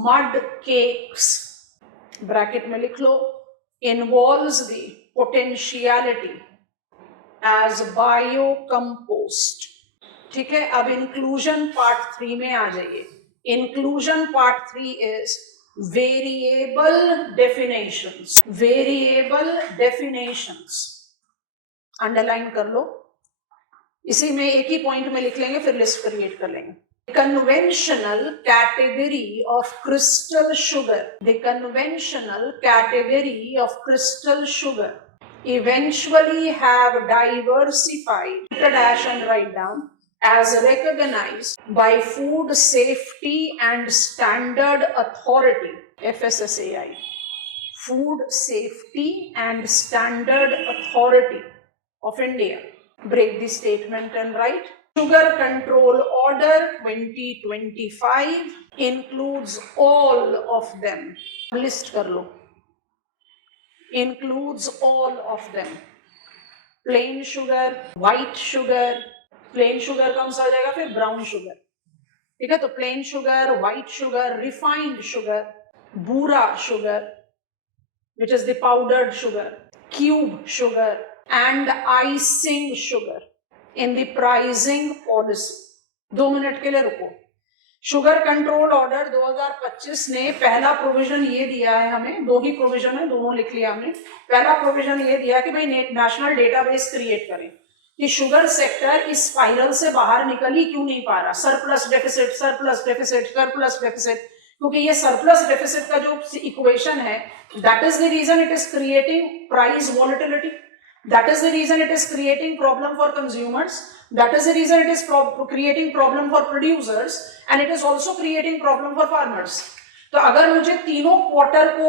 मड केक्स, ब्रैकेट में लिख लो, involves the potentiality as bio compost. ठीक है, अब इंक्लूजन पार्ट 3 में आ जाइए। Inclusion part 3 is variable definitions, variable definitions underline कर लो, इसी में एक ही पॉइंट में लिख लेंगे, फिर लिस्ट क्रिएट कर लेंगे। Conventional category of crystal sugar, the conventional category of crystal sugar eventually have diversified, dash and write down, as recognized by Food Safety and Standard Authority, FSSAI, Food Safety and Standard Authority of India. Break the statement and write, Sugar Control Order 2025 includes all of them. List कर लो, includes all of them. Plain sugar, white sugar, plain sugar कौन सा आ जाएगा, फिर brown sugar, ठीक है, तो plain sugar, white sugar, refined sugar, bura sugar which is the powdered sugar, cube sugar and icing sugar in the pricing policy. 2 minute के लिए रुको। शुगर कंट्रोल ऑर्डर 2025 ने पहला प्रोविजन ये दिया है हमें, 2 ही प्रोविजन है, दोनों लिख लिया हमने। पहला प्रोविजन ये दिया कि भाई नेशनल डेटाबेस क्रिएट करें, कि शुगर सेक्टर इस स्पाइरल से बाहर निकल ही क्यों नहीं पा रहा, surplus deficit surplus deficit surplus deficit, क्योंकि ये सरप्लस डेफिसिट का जो इक्वेशन है, that is the reason it is creating price volatility, that is the reason it is creating problem for consumers, that is the reason it is creating problem for producers, and it is also creating problem for farmers. तो अगर मुझे तीनों quarter को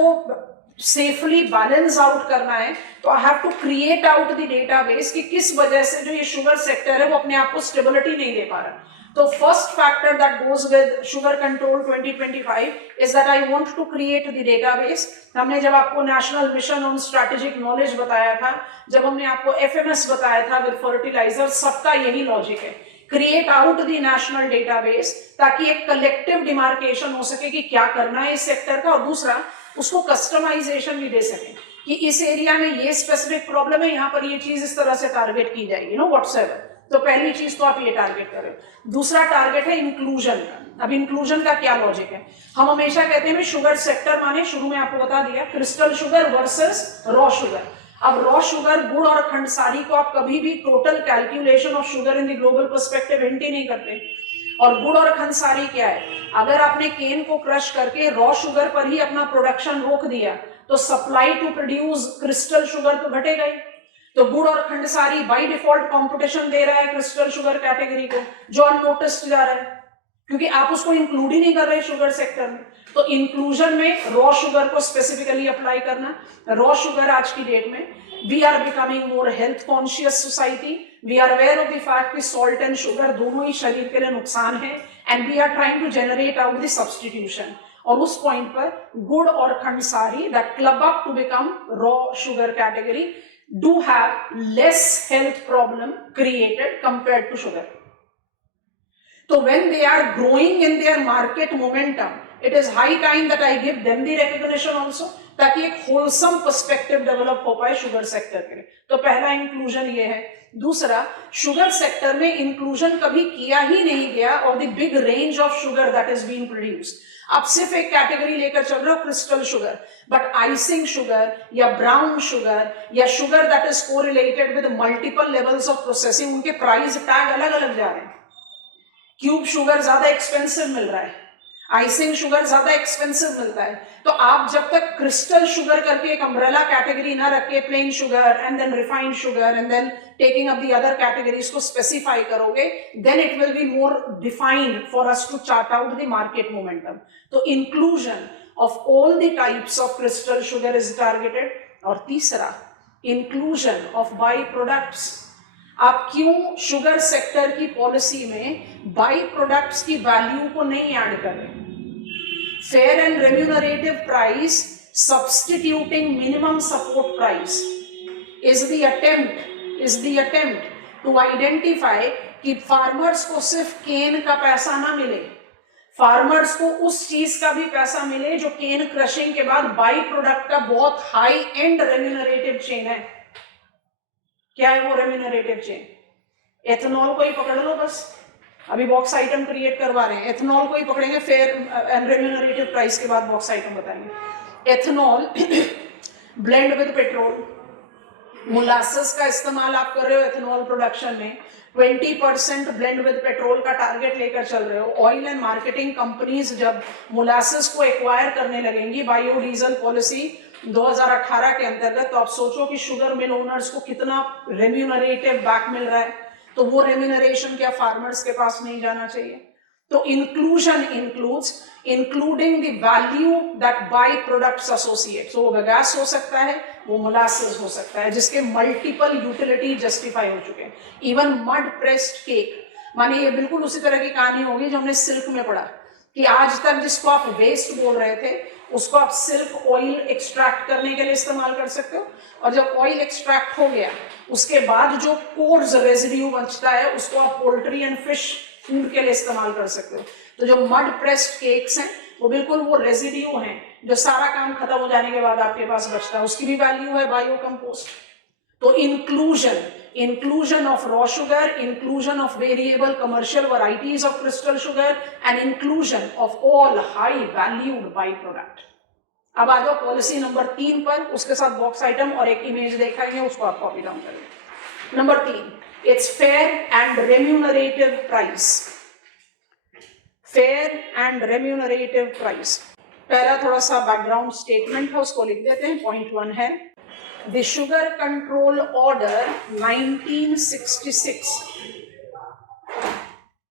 safely balance out करना है तो I have to create out the database कि किस वजह से जो ये शुगर सेक्टर है वो अपने आप को स्टेबिलिटी नहीं दे पा रहा। तो first factor that goes with sugar control 2025 is that I want to create the database. हमने जब आपको national mission on strategic knowledge बताया था, जब हमने आपको एफएमएस बताया था विद फर्टिलाइजर, सबका यही लॉजिक है, create out the national database ताकि एक कलेक्टिव डिमार्केशन हो सके कि क्या करना है इस सेक्टर का, और दूसरा उसको कस्टमाइजेशन भी दे सके कि इस एरिया में ये स्पेसिफिक प्रॉब्लम है, यहाँ पर ये चीज इस तरह से टारगेट की जाएगी, व्हाट्सएवर। तो पहली चीज तो आप ये टारगेट करें। दूसरा टारगेट है इंक्लूजन का। अब इंक्लूजन का क्या लॉजिक है, हम हमेशा कहते हैं शुगर सेक्टर माने, शुरू में आपको बता दिया, crystal sugar versus raw sugar. अब रॉ शुगर, गुड़ और खंडसारी को आप कभी भी total calculation of sugar in the global perspective hint ही नहीं करते। और गुड़ और खंडसारी क्या है, अगर आपने केन को क्रश करके रॉ शुगर पर ही अपना प्रोडक्शन रोक दिया तो supply to produce crystal sugar तो घटेगा ही। तो गुड़ और खंडसारी बाय डिफॉल्ट कंपटीशन दे रहा है क्रिस्टल शुगर कैटेगरी को, जो अननोटिस्ड जा रहा है क्योंकि आप उसको इंक्लूड ही नहीं कर रहे शुगर सेक्टर में। तो इंक्लूजन में रॉ शुगर को स्पेसिफिकली अप्लाई करना। रॉ शुगर आज की डेट में we are becoming more health conscious society, we are aware of the fact कि सॉल्ट एंड शुगर दोनों ही शरीर के लिए नुकसान है, and we are trying to generate out the substitution. और उस पॉइंट पर गुड़ और खंडसारी that club up to become raw sugar category do have less health problem created compared to sugar. So when they are growing in their market momentum, it is high time that I give them the recognition also, ताकि एक wholesome perspective develop हो पाए sugar sector के लिए। तो पहला inclusion ये है। दूसरा, शुगर सेक्टर में इंक्लूजन कभी किया ही नहीं गया और the big range of sugar that is being produced. आप सिर्फ एक कैटेगरी लेकर चल रहे हो crystal sugar, but icing sugar या ब्राउन शुगर या sugar that is correlated with multiple levels of processing, उनके प्राइस टैग अलग अलग जा रहे हैं। क्यूब शुगर ज्यादा एक्सपेंसिव मिल रहा है, आइसिंग शुगर ज्यादा एक्सपेंसिव मिलता है। तो आप जब तक क्रिस्टल शुगर करके एक अम्ब्रेला कैटेगरी ना रखे, plain sugar and then refined sugar and then taking up the other categories को स्पेसिफाई करोगे, then it will be more defined for us to chart out the market momentum. तो inclusion of all the types of crystal sugar is targeted. और तीसरा, inclusion of by products. आप क्यों sugar sector की policy में by products की value को नहीं ऐड कर रहे? Fair and remunerative price substituting minimum support price is the attempt to identify कि फार्मर्स को सिर्फ केन का पैसा ना मिले, फार्मर्स को उस चीज का भी पैसा मिले जो केन क्रशिंग के बाद बाई प्रोडक्ट का बहुत हाई एंड रेम्यूनरेटिव चेन है। क्या है वो रेम्यूनरेटिव चेन? एथेनॉल को ही पकड़ लो, बस अभी बॉक्स आइटम क्रिएट करवा रहे हैं, एथेनॉल को ही पकड़ेंगे, फेयर एंड रेम्यूनरेटिव प्राइस के बाद बॉक्स आइटम बताएंगे। Ethanol blend with petrol, molasses का इस्तेमाल आप कर रहे हो एथेनॉल प्रोडक्शन में, 20% ब्लेंड विद पेट्रोल का टारगेट लेकर चल रहे हो। ऑयल एंड मार्केटिंग कंपनीज जब मोलासेस को एक्वायर करने लगेंगी बायोडीजल पॉलिसी 2018 के अंतर्गत, तो आप सोचो कि शुगर मिल ओनर्स को कितना रेम्यूनरेटिव बैक मिल रहा है। तो वो रेम्यूनरेशन क्या फार्मर्स के पास नहीं जाना चाहिए? तो inclusion includes including the value that by products associate. वो बगास हो सकता है, वो मोलासेस हो सकता है, जिसके मल्टीपल यूटिलिटी जस्टिफाई हो चुके हैं। इवन मड प्रेस्ड केक, माने ये बिल्कुल उसी तरह की कहानी होगी जो हमने सिल्क में पढ़ा कि आज तक जिसको आप वेस्ट बोल रहे थे उसको आप सिल्क ऑयल एक्सट्रैक्ट करने के लिए इस्तेमाल कर सकते हो, और जब ऑयल एक्सट्रैक्ट हो गया उसके बाद जो कोर्स रेजिड्यू बचता है उसको आप पोल्ट्री एंड फिश फूड के लिए इस्तेमाल कर सकते हो। तो जो मड प्रेस्ड केक्स हैं वो बिल्कुल वो रेजिड्यू हैं जो सारा काम खत्म हो जाने के बाद आपके पास बचता है, उसकी भी वैल्यू है बायो कंपोस्ट। तो inclusion of raw sugar, inclusion of variable commercial varieties of crystal sugar, and inclusion of all high valued byproduct। अब आ जाओ पॉलिसी नंबर 3 पर, उसके साथ बॉक्स आइटम और एक इमेज देखाएंगे, उसको आप कॉपी डाउन करेंगे। Number 3, It's fair and remunerative price. Fair and remunerative price. पहला थोड़ा सा बैकग्राउंड स्टेटमेंट है, उसको लिख देते हैं. पॉइंट 1 है द शुगर कंट्रोल ऑर्डर 1966,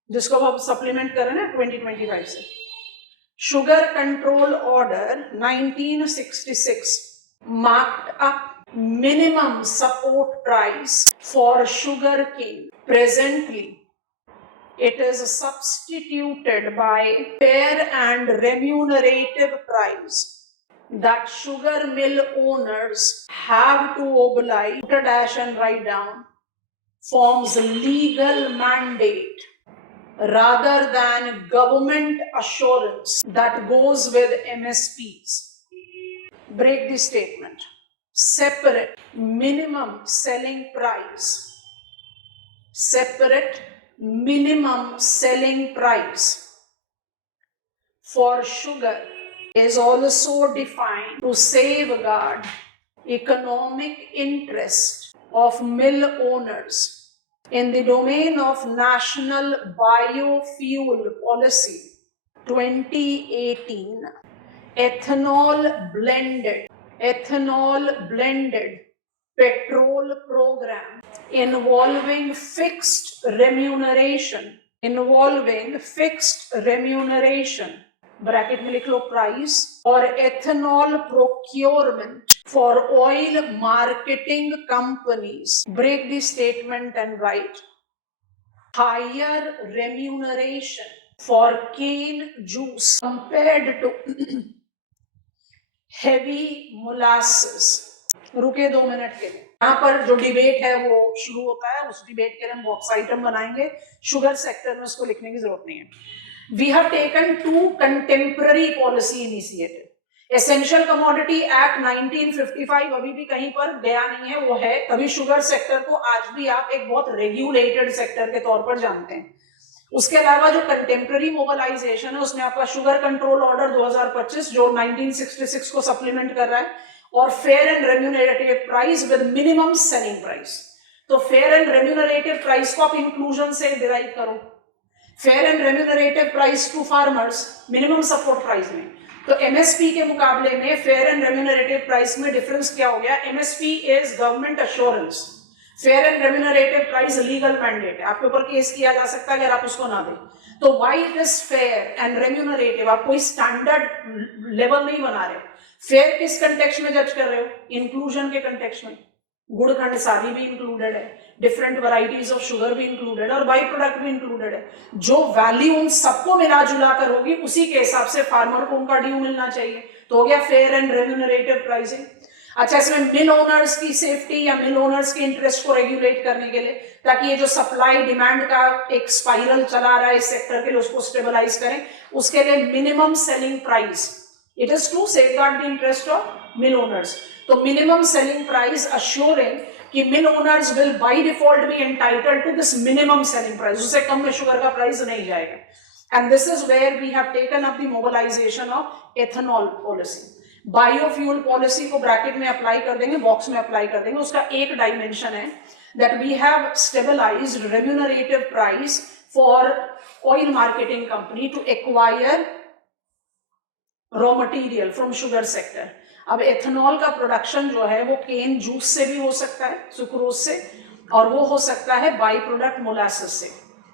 जिसको हम सप्लीमेंट कर रहे हैं 2025 से. Sugar control order 1966 marked up minimum support price for sugar cane. Presently, it is substituted by fair and remunerative price that sugar mill owners have to oblige. Put a dash and write down. Forms legal mandate rather than government assurance that goes with MSPs. Break the statement. Separate minimum selling price. Separate minimum selling price for sugar is also defined to safeguard economic interest of mill owners. In the domain of National Biofuel Policy 2018, ethanol blended petrol program involving fixed remuneration bracket में लिख लो price, और ethanol procurement for oil marketing companies. Break the statement and write higher remuneration for cane juice compared to heavy molasses. रुके 2 minute के लिए. यहाँ पर जो डिबेट है वो शुरू होता है, उस डिबेट के लिए हम बॉक्स आइटम बनाएंगे. शुगर सेक्टर में उसको लिखने की जरूरत नहीं है. We have taken 2 contemporary policy initiatives. Essential Commodity Act 1955 अभी भी कहीं पर गया नहीं है, वो है. तभी शुगर सेक्टर को आज भी आप एक बहुत रेगुलेटेड सेक्टर के तौर पर जानते हैं. उसके अलावा जो कंटेम्प्रेरी मोबिलाइजेशन है उसमें आपका शुगर कंट्रोल ऑर्डर 2025 जो 1966 को सप्लीमेंट कर रहा है, और fair and remunerative price with minimum selling price. तो फेयर एंड रेम्यूनरेटिव प्राइस को आप इंक्लूजन से डिराइव करो. Fair and remunerative price to farmers minimum support price में. तो एमएसपी के मुकाबले में फेयर एंड रेम्यूनरेटिव प्राइस में डिफरेंस क्या हो गया? MSP is government assurance, fair and remunerative price legal mandate है. आपके ऊपर केस किया जा सकता है अगर आप उसको ना दें. तो why it is fair and remunerative? आप कोई स्टैंडर्ड लेवल नहीं बना रहे हो. फेयर किस कंटेक्स्ट में जज कर रहे हो? इंक्लूजन के कंटेक्स्ट में. गुड़ खंड सारी भी इंक्लूडेड है, डिफरेंट वैरायटीज ऑफ शुगर भी इंक्लूडेड है, और बाई प्रोडक्ट भी इंक्लूडेड है. जो वैल्यू उन सबको मिला जुला कर होगी उसी के हिसाब से फार्मर को उनका ड्यू मिलना चाहिए. तो हो गया फेयर एंड रेम्यूनरेटिव प्राइसिंग. अच्छा, इसमें मिल ओनर्स की सेफ्टी या मिल ओनर्स के इंटरेस्ट को रेगुलेट करने के लिए, ताकि ये जो सप्लाई डिमांड का एक स्पाइरल चला रहा है इस सेक्टर के लिए, उसको स्टेबलाइज करें. उसके लिए minimum selling price, it is to safeguard the interest of mill owners. तो मिनिमम सेलिंग प्राइस अश्योरिंग कि mill owners will by default be entitled to this minimum selling price. उससे कम में शुगर का प्राइस नहीं जाएगा. And this is where we have taken up the mobilization of ethanol policy. Biofuel policy को bracket में apply कर देंगे, बॉक्स में अप्लाई कर देंगे. उसका एक डायमेंशन है that we have stabilized remunerative price for oil marketing company to acquire raw material from sugar sector. अब एथेनॉल का प्रोडक्शन जो है वो केन जूस से भी हो सकता है, सुक्रोज से, और वो हो सकता है बाई प्रोडक्ट मोलासेस से.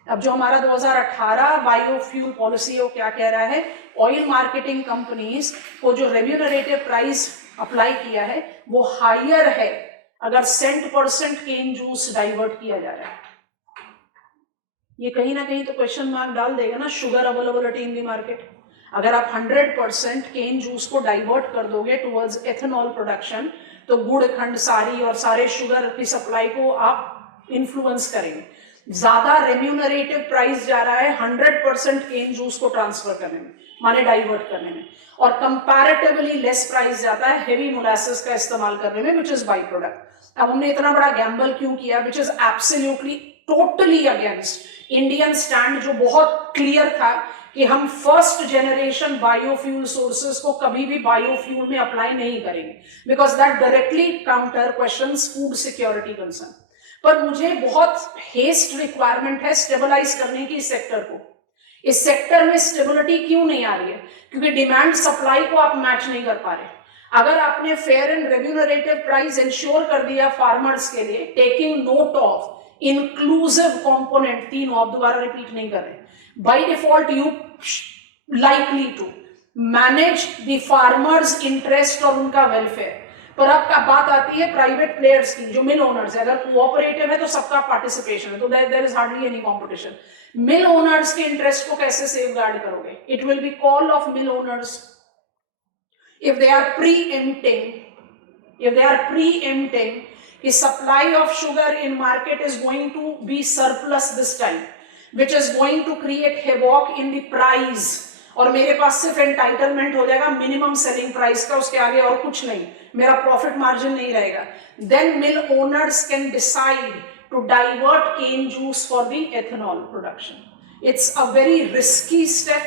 अब जो हमारा 2018 बायोफ्यूल पॉलिसी है वो क्या कह रहा है? ऑयल मार्केटिंग कंपनीज को जो रेम्यूनरेटिव प्राइस अप्लाई किया है वो हायर है अगर % केन जूस डाइवर्ट किया जा रहा है. ये कहीं ना कहीं तो क्वेश्चन मार्क डाल देगा ना sugar availability in the market. अगर आप 100% केन जूस को डाइवर्ट कर दोगे टुवर्ड्स एथेनॉल प्रोडक्शन, तो गुड़ खंड सारी और सारे शुगर की सप्लाई को आप इन्फ्लुएंस करेंगे. ज्यादा रेम्यूनरेटिव प्राइस जा रहा है 100% केन जूस को ट्रांसफर करने में, माने डाइवर्ट करने में, और कंपैरेटिवली लेस प्राइस जाता है हेवी मोलासेस का इस्तेमाल करने में, विच इज बाई प्रोडक्ट. अब हमने इतना बड़ा गैम्बल क्यों किया? Which is absolutely totally against Indian stand, जो बहुत क्लियर था कि हम फर्स्ट जनरेशन बायोफ्यूल सोर्सेज को कभी भी बायोफ्यूल में अप्लाई नहीं करेंगे, because that directly counter questions food security concern. पर मुझे बहुत हेस्ट रिक्वायरमेंट है स्टेबलाइज करने की इस सेक्टर को। इस सेक्टर में स्टेबिलिटी क्यों नहीं आ रही है? क्योंकि डिमांड सप्लाई को आप मैच नहीं कर पा रहे। अगर आपने fair and remunerative price ensure कर दिया फार्मर्स के लिए, taking note of inclusive component, 3 आप दोबारा रिपीट नहीं कर रहे, by default you likely to manage the farmers interest और उनका वेलफेयर। पर अब का बात आती है प्राइवेट प्लेयर्स की, जो मिल ओनर्स है। अगर कोऑपरेटिव है तो सबका पार्टिसिपेशन है, तो there is hardly any competition. Mill owners के इंटरेस्ट को कैसे सेफगार्ड करोगे? It will be call of mill owners if they are preempting the supply of sugar in market is going to be surplus this time, which is going to create havoc in the price, और मेरे पास सिर्फ entitlement हो जाएगा minimum selling price का, उसके आगे और कुछ नहीं, मेरा प्रॉफिट मार्जिन नहीं रहेगा। Then mill owners can decide to divert cane juice for the ethanol production. It's a very risky step.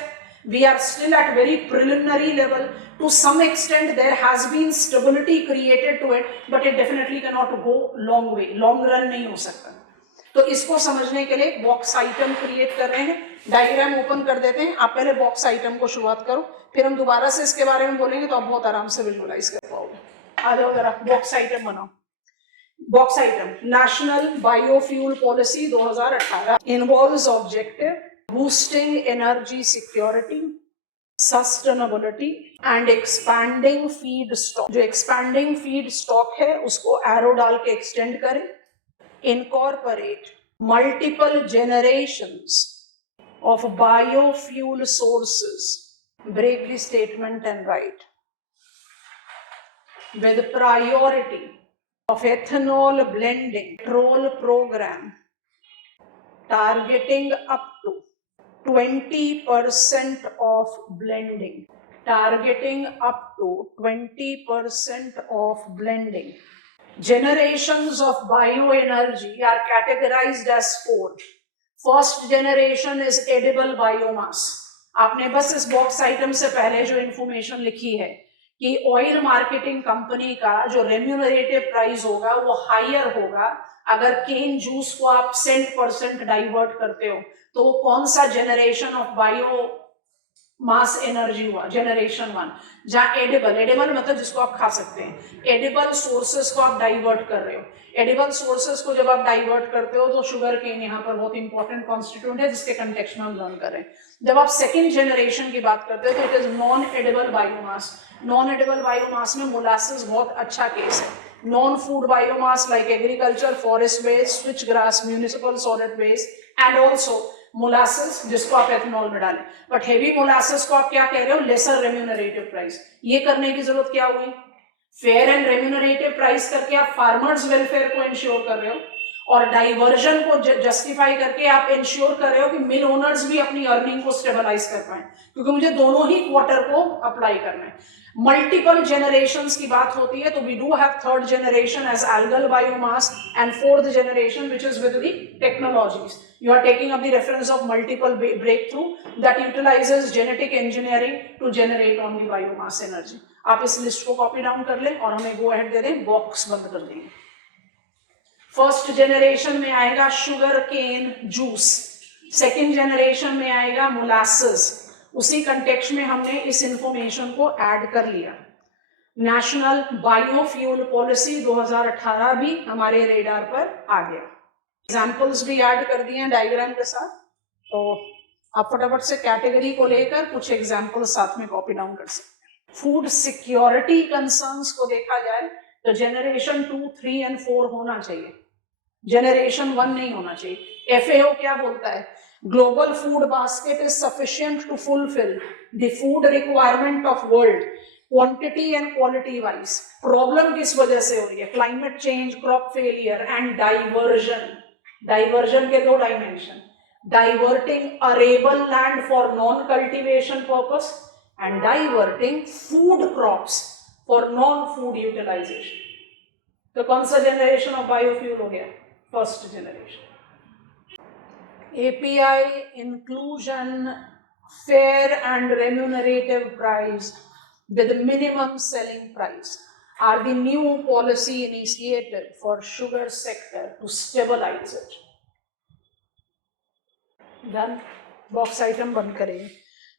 We are still at very preliminary level. To some extent there has been stability created to it, but it definitely cannot go long way, long run नहीं हो सकता। तो इसको समझने के लिए box item create कर रहे हैं। डायग्राम ओपन कर देते हैं, आप पहले बॉक्स आइटम को शुरुआत करो, फिर हम दोबारा से इसके बारे में बोलेंगे तो आप बहुत आराम से विजुअलाइज कर पाओगे। आ जाओ जरा, बॉक्स आइटम बनाओ। Box item, national biofuel policy 2018 involves objective boosting energy security, sustainability and expanding feed stock. जो expanding feed stock है उसको arrow डाल के extend करें। Incorporate multiple generations of biofuel sources. Break the statement and write. With priority of ethanol blending petrol program targeting up to 20% of blending, targeting up to 20% of blending. Generations of bioenergy are categorized as 4. First generation is edible biomass. आपने बस इस box item से पहले जो information लिखी है कि oil marketing company का जो रेम्यूनरेटिव प्राइस होगा वो हायर होगा अगर केन जूस को आप सेंट परसेंट डाइवर्ट करते हो, तो वो कौन सा generation of bio mass energy हुआ? जनरेशन 1, जहां एडिबल मतलब जिसको आप खा सकते हैं, एडिबल सोर्सेस को आप डाइवर्ट कर रहे हो। एडिबल सोर्सेस को जब आप डाइवर्ट करते हो तो शुगर केन यहाँ पर बहुत इंपॉर्टेंट कॉन्स्टिट्यूएंट है, जिसके कंटेक्स्ट में हम लर्न कर रहे हैं। जब आप सेकेंड जनरेशन की बात करते हो तो it is non edible biomass. Non edible biomass में मोलासेस बहुत अच्छा केस है। Non food biomass like agriculture, forest waste, switch grass, municipal solid waste and also molasses, जिसको आप एथेनॉल में डालें। बट हेवी मोलासेस को आप क्या कह रहे हो? Lesser remunerative price. ये करने की जरूरत क्या हुई? फेयर एंड रेम्यूनरेटिव प्राइस करके आप फार्मर्स वेलफेयर को इंश्योर कर रहे हो, और डाइवर्जन को जस्टिफाई करके आप इंश्योर कर रहे हो कि मिल ओनर्स भी अपनी अर्निंग को स्टेबलाइज कर पाए, क्योंकि मुझे दोनों ही क्वार्टर को अप्लाई करना है। मल्टीपल जनरेशंस की बात होती है तो we do have third generation as algal biomass and fourth generation which is with the technologies. You are taking up the reference of multiple breakthrough that utilizes genetic engineering to generate on the biomass energy. आप इस list को copy down कर लें और हमें go ahead दे दें, box बंद कर देंगे। फर्स्ट जनरेशन में आएगा sugar cane juice, second generation में आएगा मोलासेस। उसी कंटेक्स्ट में हमने इस इंफॉर्मेशन को ऐड कर लिया। नेशनल बायोफ्यूल पॉलिसी 2018 भी हमारे रेडार पर आ गया। एग्जाम्पल्स भी ऐड कर दिए हैं डायग्राम के साथ, तो आप फटाफट से कैटेगरी को लेकर कुछ एग्जाम्पल साथ में कॉपी डाउन कर सकते हैं। फूड सिक्योरिटी कंसर्न्स को देखा जाए तो जनरेशन 2, 3 एंड 4 होना चाहिए, जनरेशन 1 नहीं होना चाहिए। FAO क्या बोलता है? Global food basket is sufficient to fulfil the food requirement of world quantity and quality wise. Problem किस वजह से हो रही है? Climate change, crop failure and diversion. Diversion के 2 dimension, diverting arable land for non cultivation purpose and diverting food crops for non food utilization. तो कौन सा जनरेशन ऑफ बायोफ्यूल हो गया? First generation. API inclusion, fair and remunerative price with minimum selling price. are the new policy initiative for sugar sector to stabilize it. Done. Box item बंद करेंगे.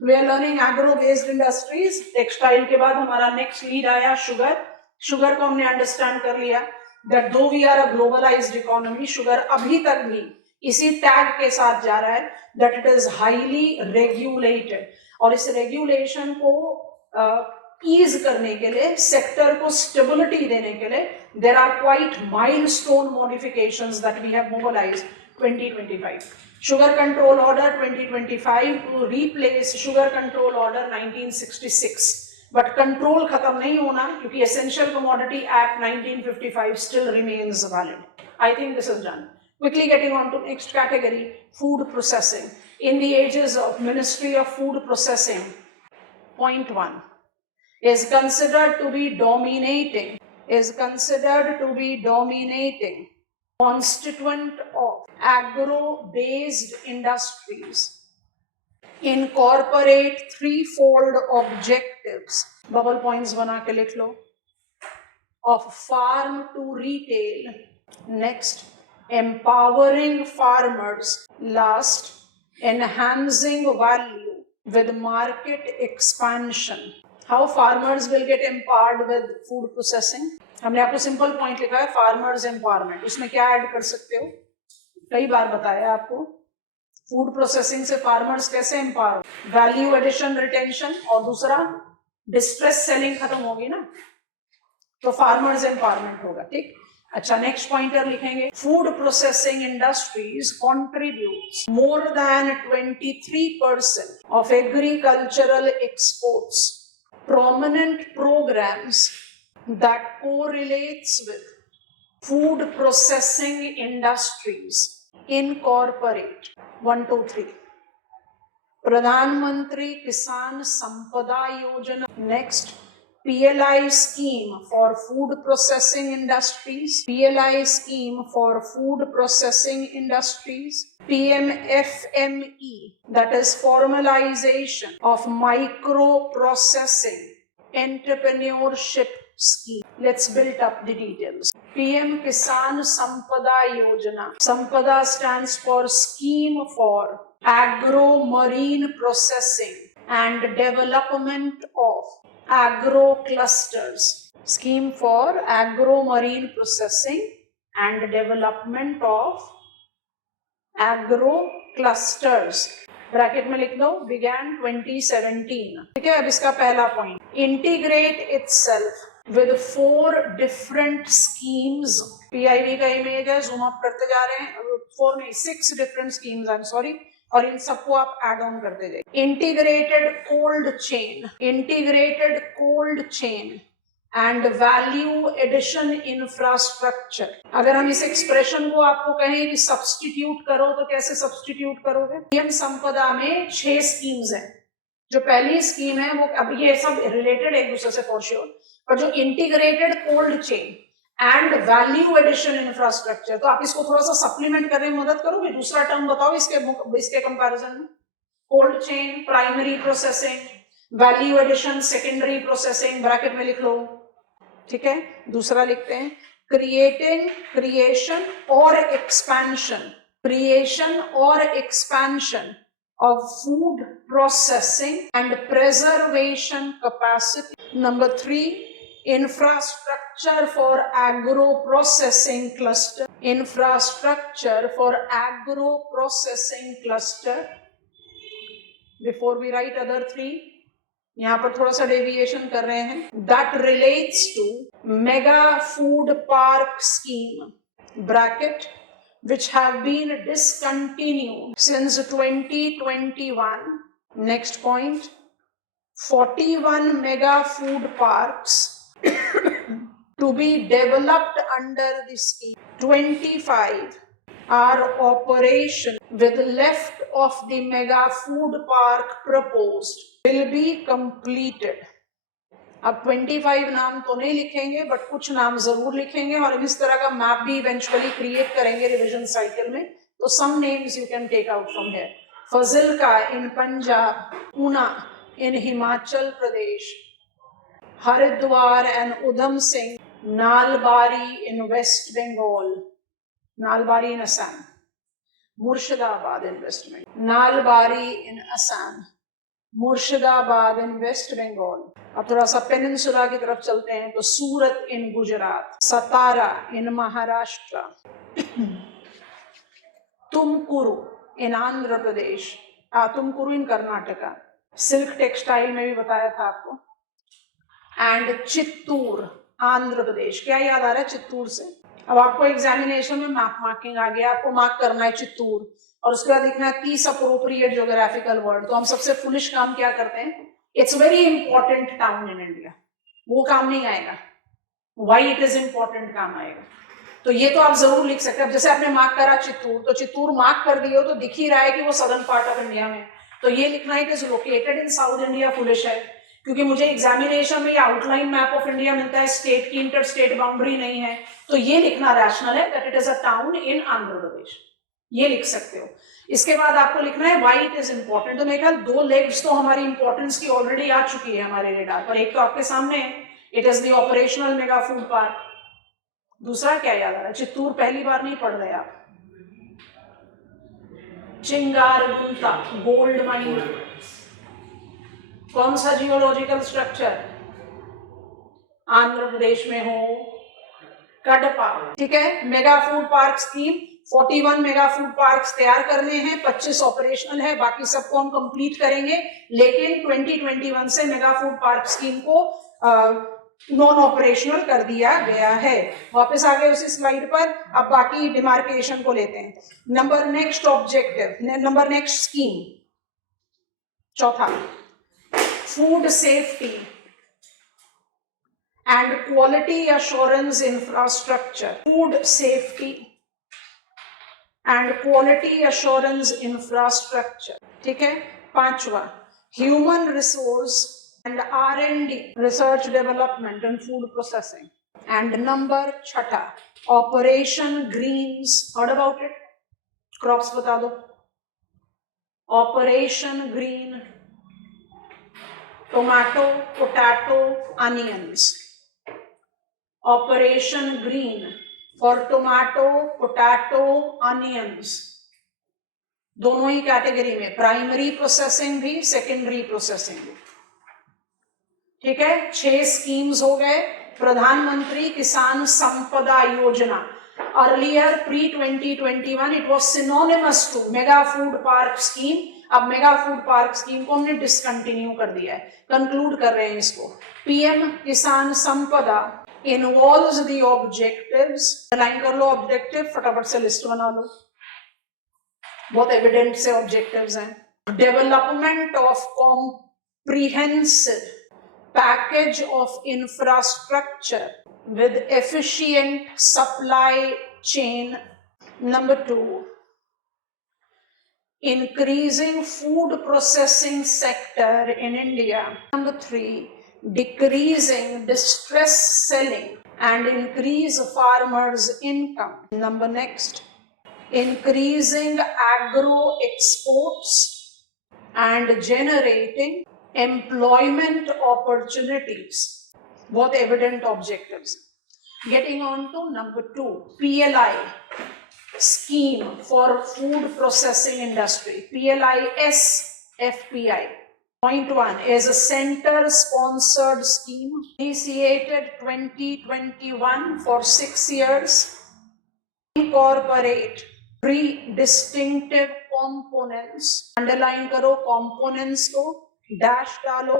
We are learning agro-based industries. Textile के बाद हमारा next lead आया sugar. Sugar को हमने understand कर लिया that though we are a globalized economy, sugar अभी तक भी इसी tag के साथ जा रहा है that it is highly regulated. और इस regulation को ease करने के लिए, sector को stability देने के लिए, there are quite milestone modifications that we have mobilized 2025. Sugar Control Order 2025 to replace Sugar Control Order 1966. But control खत्म नहीं होना क्योंकि Essential Commodity Act 1955 still remains valid. I think this is done. Quickly getting on to next category, food processing. In the ages of Ministry of Food Processing, point 1 is considered to be dominating constituent of agro-based industries. Incorporate threefold objectives. Bubble points बना के लिख लो. Of farm to retail. Next, empowering farmers. Last, enhancing value with market expansion. How farmers will get empowered with food processing? हमने आपको simple point लिखा है farmers empowerment. उसमें क्या add कर सकते हो? कई बार बताया आपको. फूड प्रोसेसिंग से फार्मर्स कैसे एम्पावर, वैल्यू एडिशन, रिटेंशन, और दूसरा डिस्ट्रेस सेलिंग खत्म होगी ना, तो फार्मर्स एम्पावरमेंट होगा. ठीक. अच्छा, नेक्स्ट पॉइंटर लिखेंगे. Food processing industries contributes more than 23% of agricultural exports. Prominent programs that correlates with food processing industries incorporate 1, 2, 3. Pradhan Mantri Kisan Sampada Yojana. Next, PLI scheme for food processing industries. PLI scheme for food processing industries. PMFME, that is formalization of micro processing entrepreneurship scheme. Let's build up the details. PM Kisan Sampada Yojana. Sampada stands for Scheme for Agro Marine Processing and Development of Agro Clusters. Scheme for Agro Marine Processing and Development of Agro Clusters. Bracket में लिख दो, began 2017. ठीक है. अब इसका पहला point, integrate itself with 4 different schemes. PIB का image है, जूम अप करते जा रहे हैं. 4 नहीं, 6 different schemes, I'm sorry. और इन सबको आप ऐड ऑन करते जाइए. integrated cold chain and value addition infrastructure. अगर हम इस एक्सप्रेशन को आपको कहें कि सब्स्टिट्यूट करो तो कैसे सब्स्टिट्यूट करोगे? पीएम संपदा में 6 स्कीम्स हैं. जो पहली स्कीम है वो, अब ये सब रिलेटेड एक दूसरे से फॉर श्योर, पर जो integrated cold chain and value addition infrastructure, तो आप इसको थोड़ा सा सप्लीमेंट करने में मदद करोगे. दूसरा टर्म बताओ इसके कंपैरिजन में. Cold chain, primary processing, value addition, secondary processing. Bracket में लिख लो. ठीक है. दूसरा लिखते हैं, creation or expansion of food processing and preservation capacity. Number 3, infrastructure for agro processing cluster. Before we write other 3, यहाँ पर थोड़ा सा डेविएशन कर रहे हैं. That relates to mega food park scheme, bracket, which have been discontinued since 2021. Next point, 41 mega food parks to be developed under the scheme. 25 are operation with left of the mega food park proposed will be completed. अब 25 नाम तो नहीं लिखेंगे, but कुछ नाम जरूर लिखेंगे और इस तरह का मैप भी इवेंचुअली क्रिएट करेंगे रिवीजन साइकिल में. तो some names you can take out from here. Fazilka in Punjab, Una in Himachal Pradesh, Haridwar and Udham Singh, Nalbari in West Bengal, Nalbari in Assam, Murshidabad in West Bengal, Nalbari in Assam, Murshidabad in West Bengal. अब थोड़ा सा peninsula की तरफ चलते हैं तो Surat in Gujarat, Satara in Maharashtra, Tumakuru in Andhra Pradesh, Tumakuru in Karnataka, silk textile में भी बताया था आपको, एंड चित्तूर आंध्र प्रदेश। क्या याद आ रहा है चित्तूर से? अब आपको एग्जामिनेशन में मार्किंग आ गया, आपको मार्क करना है चित्तूर और उसके बाद लिखना है 30 अप्रोप्रिएट ज्योग्राफिकल वर्ड। तो हम सबसे फुलिश काम क्या करते हैं, it's very important town in India, वो काम नहीं आएगा, व्हाई इट इज इंपॉर्टेंट काम आएगा। तो ये तो आप जरूर लिख सकते हैं। जैसे आपने मार्क करा चित्तूर, तो चित्तूर मार्क कर दिए हो तो दिख ही रहा है कि वो सदर्न पार्ट ऑफ इंडिया में, तो ये लिखना it is located in south India foolish है, क्योंकि मुझे एग्जामिनेशन में आउटलाइन मैप ऑफ इंडिया मिलता है, स्टेट की इंटर स्टेट बाउंड्री नहीं है, तो ये लिखना रैशनल है that it is a town in Andhra Pradesh, ये लिख सकते हो। इसके बाद आपको लिखना है व्हाई इट इज इंपॉर्टेंट। तो मेरे ख्याल 2 लेग्स तो हमारी इंपॉर्टेंस की ऑलरेडी आ चुकी है हमारे रेडार पर, एक तो आपके सामने है, it is the operational mega food park. दूसरा क्या याद आ रहा है? चित्तूर पहली बार नहीं पढ़ रहे आप, चिंगारगुंटा गोल्ड माइन, कौन सा जियोलॉजिकल स्ट्रक्चर आंध्र प्रदेश में हो? कडपा। ठीक है, mega food park scheme 41 mega food parks तैयार करने हैं, 25 ऑपरेशनल है, बाकी सबको हम कंप्लीट करेंगे, लेकिन 2021 से मेगा फूड पार्क स्कीम को नॉन ऑपरेशनल कर दिया गया है। वापस आ गए उसी स्लाइड पर, अब बाकी डिमार्केशन को लेते हैं। Number next objective, number next scheme, चौथा, food safety and quality assurance infrastructure, food safety and quality assurance infrastructure। ठीक है, पांचवा, human resource and R&D, research development and food processing, and number छठा, operation greens, heard about it? crops बता दो, operation green, tomato, potato, onions, Operation Green for tomato, potato, onions, दोनों ही category में, primary processing भी, secondary processing भी। ठीक है, 6 schemes हो गए। प्रधानमंत्री किसान संपदा योजना, earlier pre 2021 it was synonymous to mega food park scheme, अब मेगा फूड पार्क स्कीम को हमने डिसकंटिन्यू कर दिया है, कंक्लूड कर रहे हैं इसको। पीएम किसान संपदा involves the objectives, लाइन कर लो ऑब्जेक्टिव, फटाफट से लिस्ट बना लो, बहुत एविडेंट से ऑब्जेक्टिव्स हैं। Development of comprehensive package of infrastructure with efficient supply chain. Number 2, increasing food processing sector in India. Number 3, decreasing distress selling and increase farmers' income. Number next, increasing agro exports and generating employment opportunities. Both evident objectives. Getting on to number 2, PLI scheme for food processing industry, PLIS FPI. Point 1 is a center-sponsored scheme initiated 2021 for 6 years. Incorporate 3 distinctive components. Underline करो components को, dash डालो।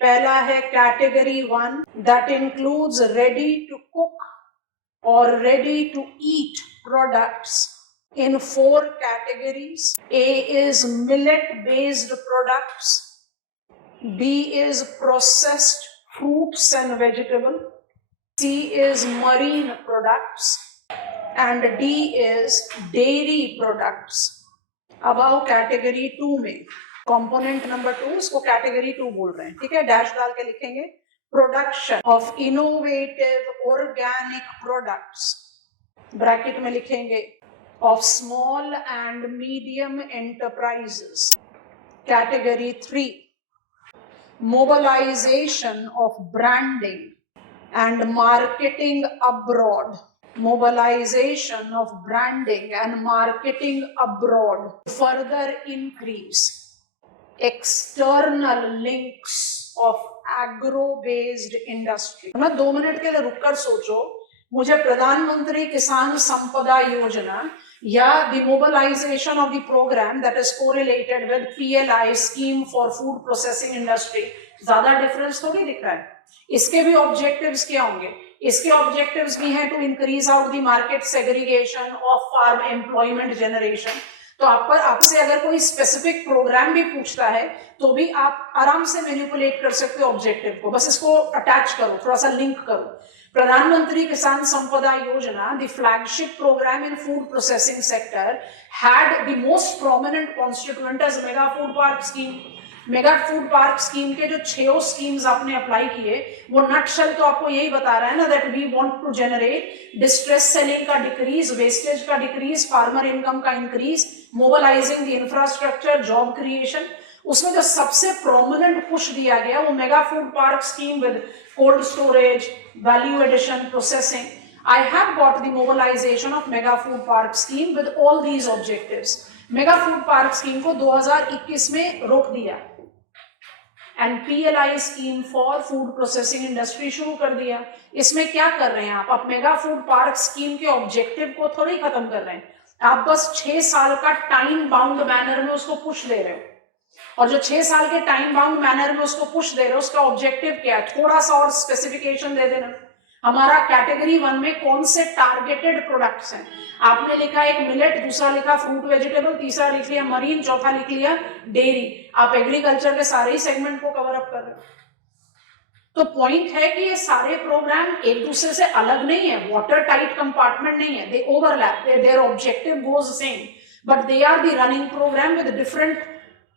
पहला है category 1 that includes ready to cook or ready to eat products in 4 categories. A is millet-based products. B is processed fruits and vegetables. C is marine products. And D is dairy products. अब आओ category 2 में, component number 2, इसको category 2 बोल रहे हैं। ठीक है, dash डाल के लिखेंगे, production of innovative organic products, bracket में लिखेंगे of small and medium enterprises. Category 3, mobilization of branding and marketing abroad, mobilization of branding and marketing abroad, further increase external links of agro based industry. मैं 2 minute के लिए रुककर सोचो, मुझे प्रधानमंत्री किसान संपदा योजना या the mobilization of the program that is correlated with PLI scheme for food processing industry ज्यादा डिफरेंस तो नहीं दिख रहा है। इसके भी ऑब्जेक्टिव्स क्या होंगे? इसके ऑब्जेक्टिव्स भी हैं to increase out the market segregation of farm employment generation. तो आपसे अगर कोई स्पेसिफिक प्रोग्राम भी पूछता है तो भी आप आराम से मैनिपुलेट कर सकते हो ऑब्जेक्टिव को, बस इसको अटैच करो, थोड़ा सा लिंक करो। प्रधानमंत्री Kisan Sampada Yojana, the flagship programme in food processing sector, had the most prominent constituent as mega food park scheme. Mega food park scheme के जो 6 स्कीम्स आपने अप्लाई किए, वो नटशेल तो आपको यही बता रहा है ना, that we want to generate distress selling का डिक्रीज, वेस्टेज का डिक्रीज, फार्मर इनकम का increase, mobilizing the infrastructure, job creation. उसमें जो सबसे प्रोमिनेंट पुश दिया गया वो mega food park scheme with cold storage, value addition, processing. I have got the mobilization of mega food park scheme with all these objectives. Mega food park scheme को 2021 में रोक दिया and PLI scheme for food processing industry शुरू कर दिया। इसमें क्या कर रहे हैं आप मेगा फूड पार्क स्कीम के ऑब्जेक्टिव को थोड़ी खत्म कर रहे हैं, आप बस 6 साल का टाइम बाउंड मैनर में उसको पुश दे रहे हो। और जो 6 साल के टाइम बाउंड मैनर में उसको पुश दे रहे हो, उसका ऑब्जेक्टिव क्या है? थोड़ा सा और स्पेसिफिकेशन दे देना। हमारा कैटेगरी 1 में कौन से टारगेटेड प्रोडक्ट्स हैं? आपने लिखा एक मिलेट, दूसरा लिखा फ्रूट वेजिटेबल, तीसरा लिख लिया मरीन, चौथा लिख लिया डेयरी। आप एग्रीकल्चर के सारे ही सेगमेंट को कवर अप कर रहे हो। तो पॉइंट है कि ये सारे प्रोग्राम एक दूसरे से अलग नहीं है, वाटर टाइट कंपार्टमेंट नहीं है, they overlap, their objective goes same, but they are the running programme with different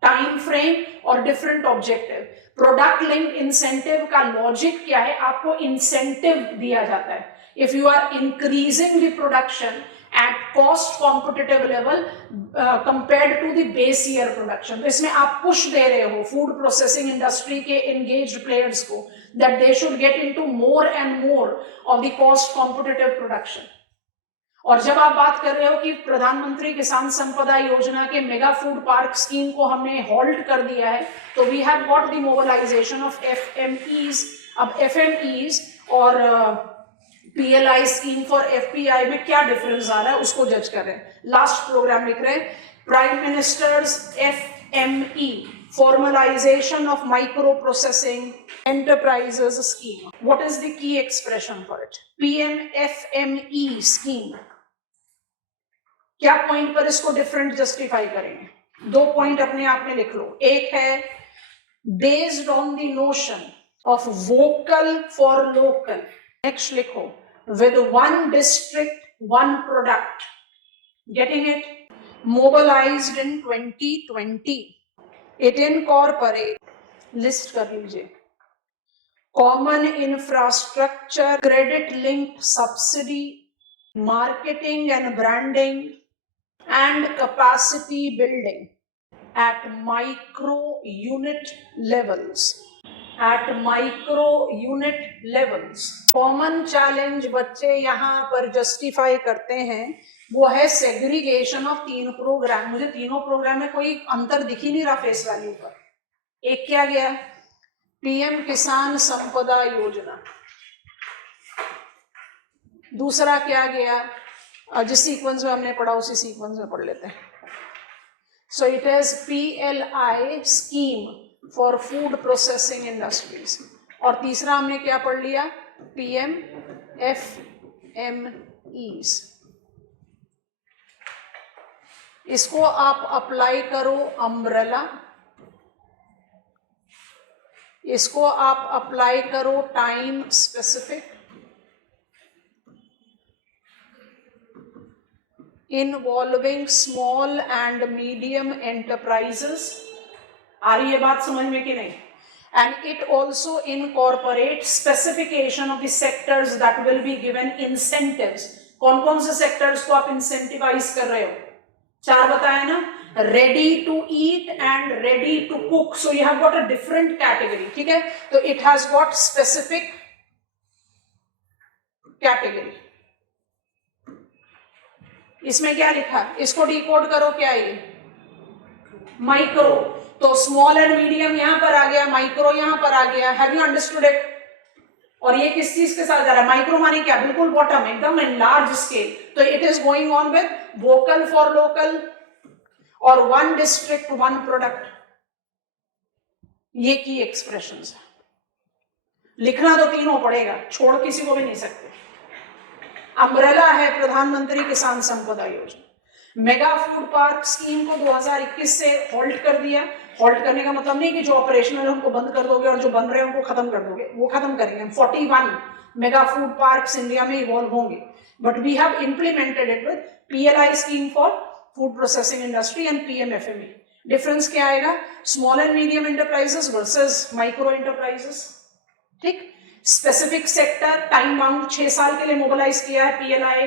time frame और different objective. Product link incentive का लॉजिक क्या है? आपको इंसेंटिव दिया जाता है if you are increasing the production at cost competitive level compared to the base year production। तो इसमें आप पुश दे रहे हो फूड प्रोसेसिंग इंडस्ट्री के engaged players को that they should get into more and more of the cost competitive production। और जब आप बात कर रहे हो कि प्रधानमंत्री किसान संपदा योजना के मेगा फूड पार्क स्कीम को हमने होल्ड कर दिया है, तो we have got the mobilization of FMEs। अब FMEs और PLI स्कीम फॉर FPI में क्या डिफरेंस आ रहा है उसको जज कर रहे हैं। लास्ट प्रोग्राम लिख रहे हैं prime ministers FME, formalisation of micro processing enterprises scheme. What is the key expression for it? PMFME scheme. क्या पॉइंट पर इसको डिफरेंट जस्टिफाई करेंगे? 2 पॉइंट अपने आप में लिख लो। एक है based on the notion of vocal for local. Next लिखो with one district, one product. Getting it? Mobilized in 2020. It incorporate, list कर लीजिए, common infrastructure, credit linked subsidy, marketing and branding, and capacity building at micro unit levels. At micro unit levels. Common challenge बच्चे यहाँ पर justify करते हैं वो है segregation of 3 programme. मुझे तीनों प्रोग्राम में कोई अंतर दिख ही नहीं रहा फेस वैल्यू पर। एक क्या गया? PM किसान संपदा योजना। दूसरा क्या गया? जिस सीक्वेंस में हमने पढ़ा उसी सीक्वेंस में पढ़ लेते हैं। सो it is PLI scheme for food processing industries. और तीसरा हमने क्या पढ़ लिया? PMFMEs। इसको आप अप्लाई करो अम्ब्रेला, इसको आप अप्लाई करो time specific, involving small and medium enterprises. आ रही है बात समझ में कि नहीं? And it also incorporates specification of the sectors that will be given incentives। कौन कौन से सेक्टर्स को आप इंसेंटिवाइज कर रहे हो? 4 बताया ना, ready to eat and ready to cook. So you have got a different category. ठीक है, तो it has got specific category. इसमें क्या लिखा, इसको डिकोड करो, क्या है ये, माइक्रो. तो स्मॉल एंड मीडियम यहां पर आ गया, माइक्रो यहां पर आ गया. Have you understood it? और ये किस चीज के साथ जा रहा है? माइक्रो माने क्या, बिल्कुल बॉटम, एकदम इन लार्ज स्केल. तो it is going on with vocal for local और वन डिस्ट्रिक्ट वन प्रोडक्ट. ये की एक्सप्रेशंस है. लिखना तो तीनों पड़ेगा, छोड़ किसी को भी नहीं सकते. अम्ब्रेला है प्रधानमंत्री किसान संपदा योजना. मेगा फूड पार्क स्कीम को 2021 से होल्ड कर दिया. होल्ड करने का मतलब नहीं कि जो ऑपरेशनल है उनको बंद कर दोगे और जो बन रहे हैं उनको खत्म कर दोगे, वो खत्म करेंगे. 41 मेगा फूड पार्क्स इंडिया में इवॉल्व होंगे, but we have implemented it with PLI scheme for food processing industry and PMFME. Difference क्या आएगा? Small and medium enterprises versus micro enterprises. ठीक, स्पेसिफिक सेक्टर, टाइम बाउंड 6 साल के लिए mobilise किया है PLI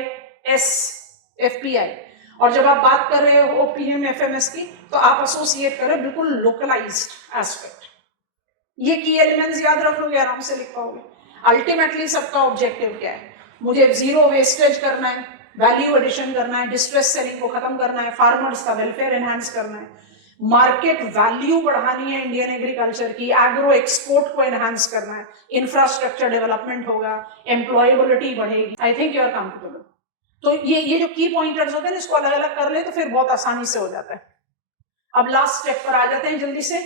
FPI. और जब आप बात कर रहे हो PMFMS की, तो आप एसोसिएट करें बिल्कुल लोकलाइज्ड एस्पेक्ट. ये की एलिमेंट्स याद रख लोगे, आराम से लिख पाओगे. अल्टीमेटली सबका ऑब्जेक्टिव क्या है? मुझे जीरो वेस्टेज करना है, वैल्यू एडिशन करना है, डिस्ट्रेस सेलिंग को खत्म करना है, फार्मर्स का वेलफेयर एनहांस करना है, मार्केट वैल्यू बढ़ानी है इंडियन एग्रीकल्चर की, एग्रो एक्सपोर्ट को एनहांस करना है, इंफ्रास्ट्रक्चर डेवलपमेंट होगा, एम्प्लॉयबिलिटी बढ़ेगी. I think you are comfortable. तो ये जो की पॉइंटर्स होते हैं इसको अलग अलग कर ले तो फिर बहुत आसानी से हो जाता है. अब लास्ट स्टेप पर आ जाते हैं जल्दी से.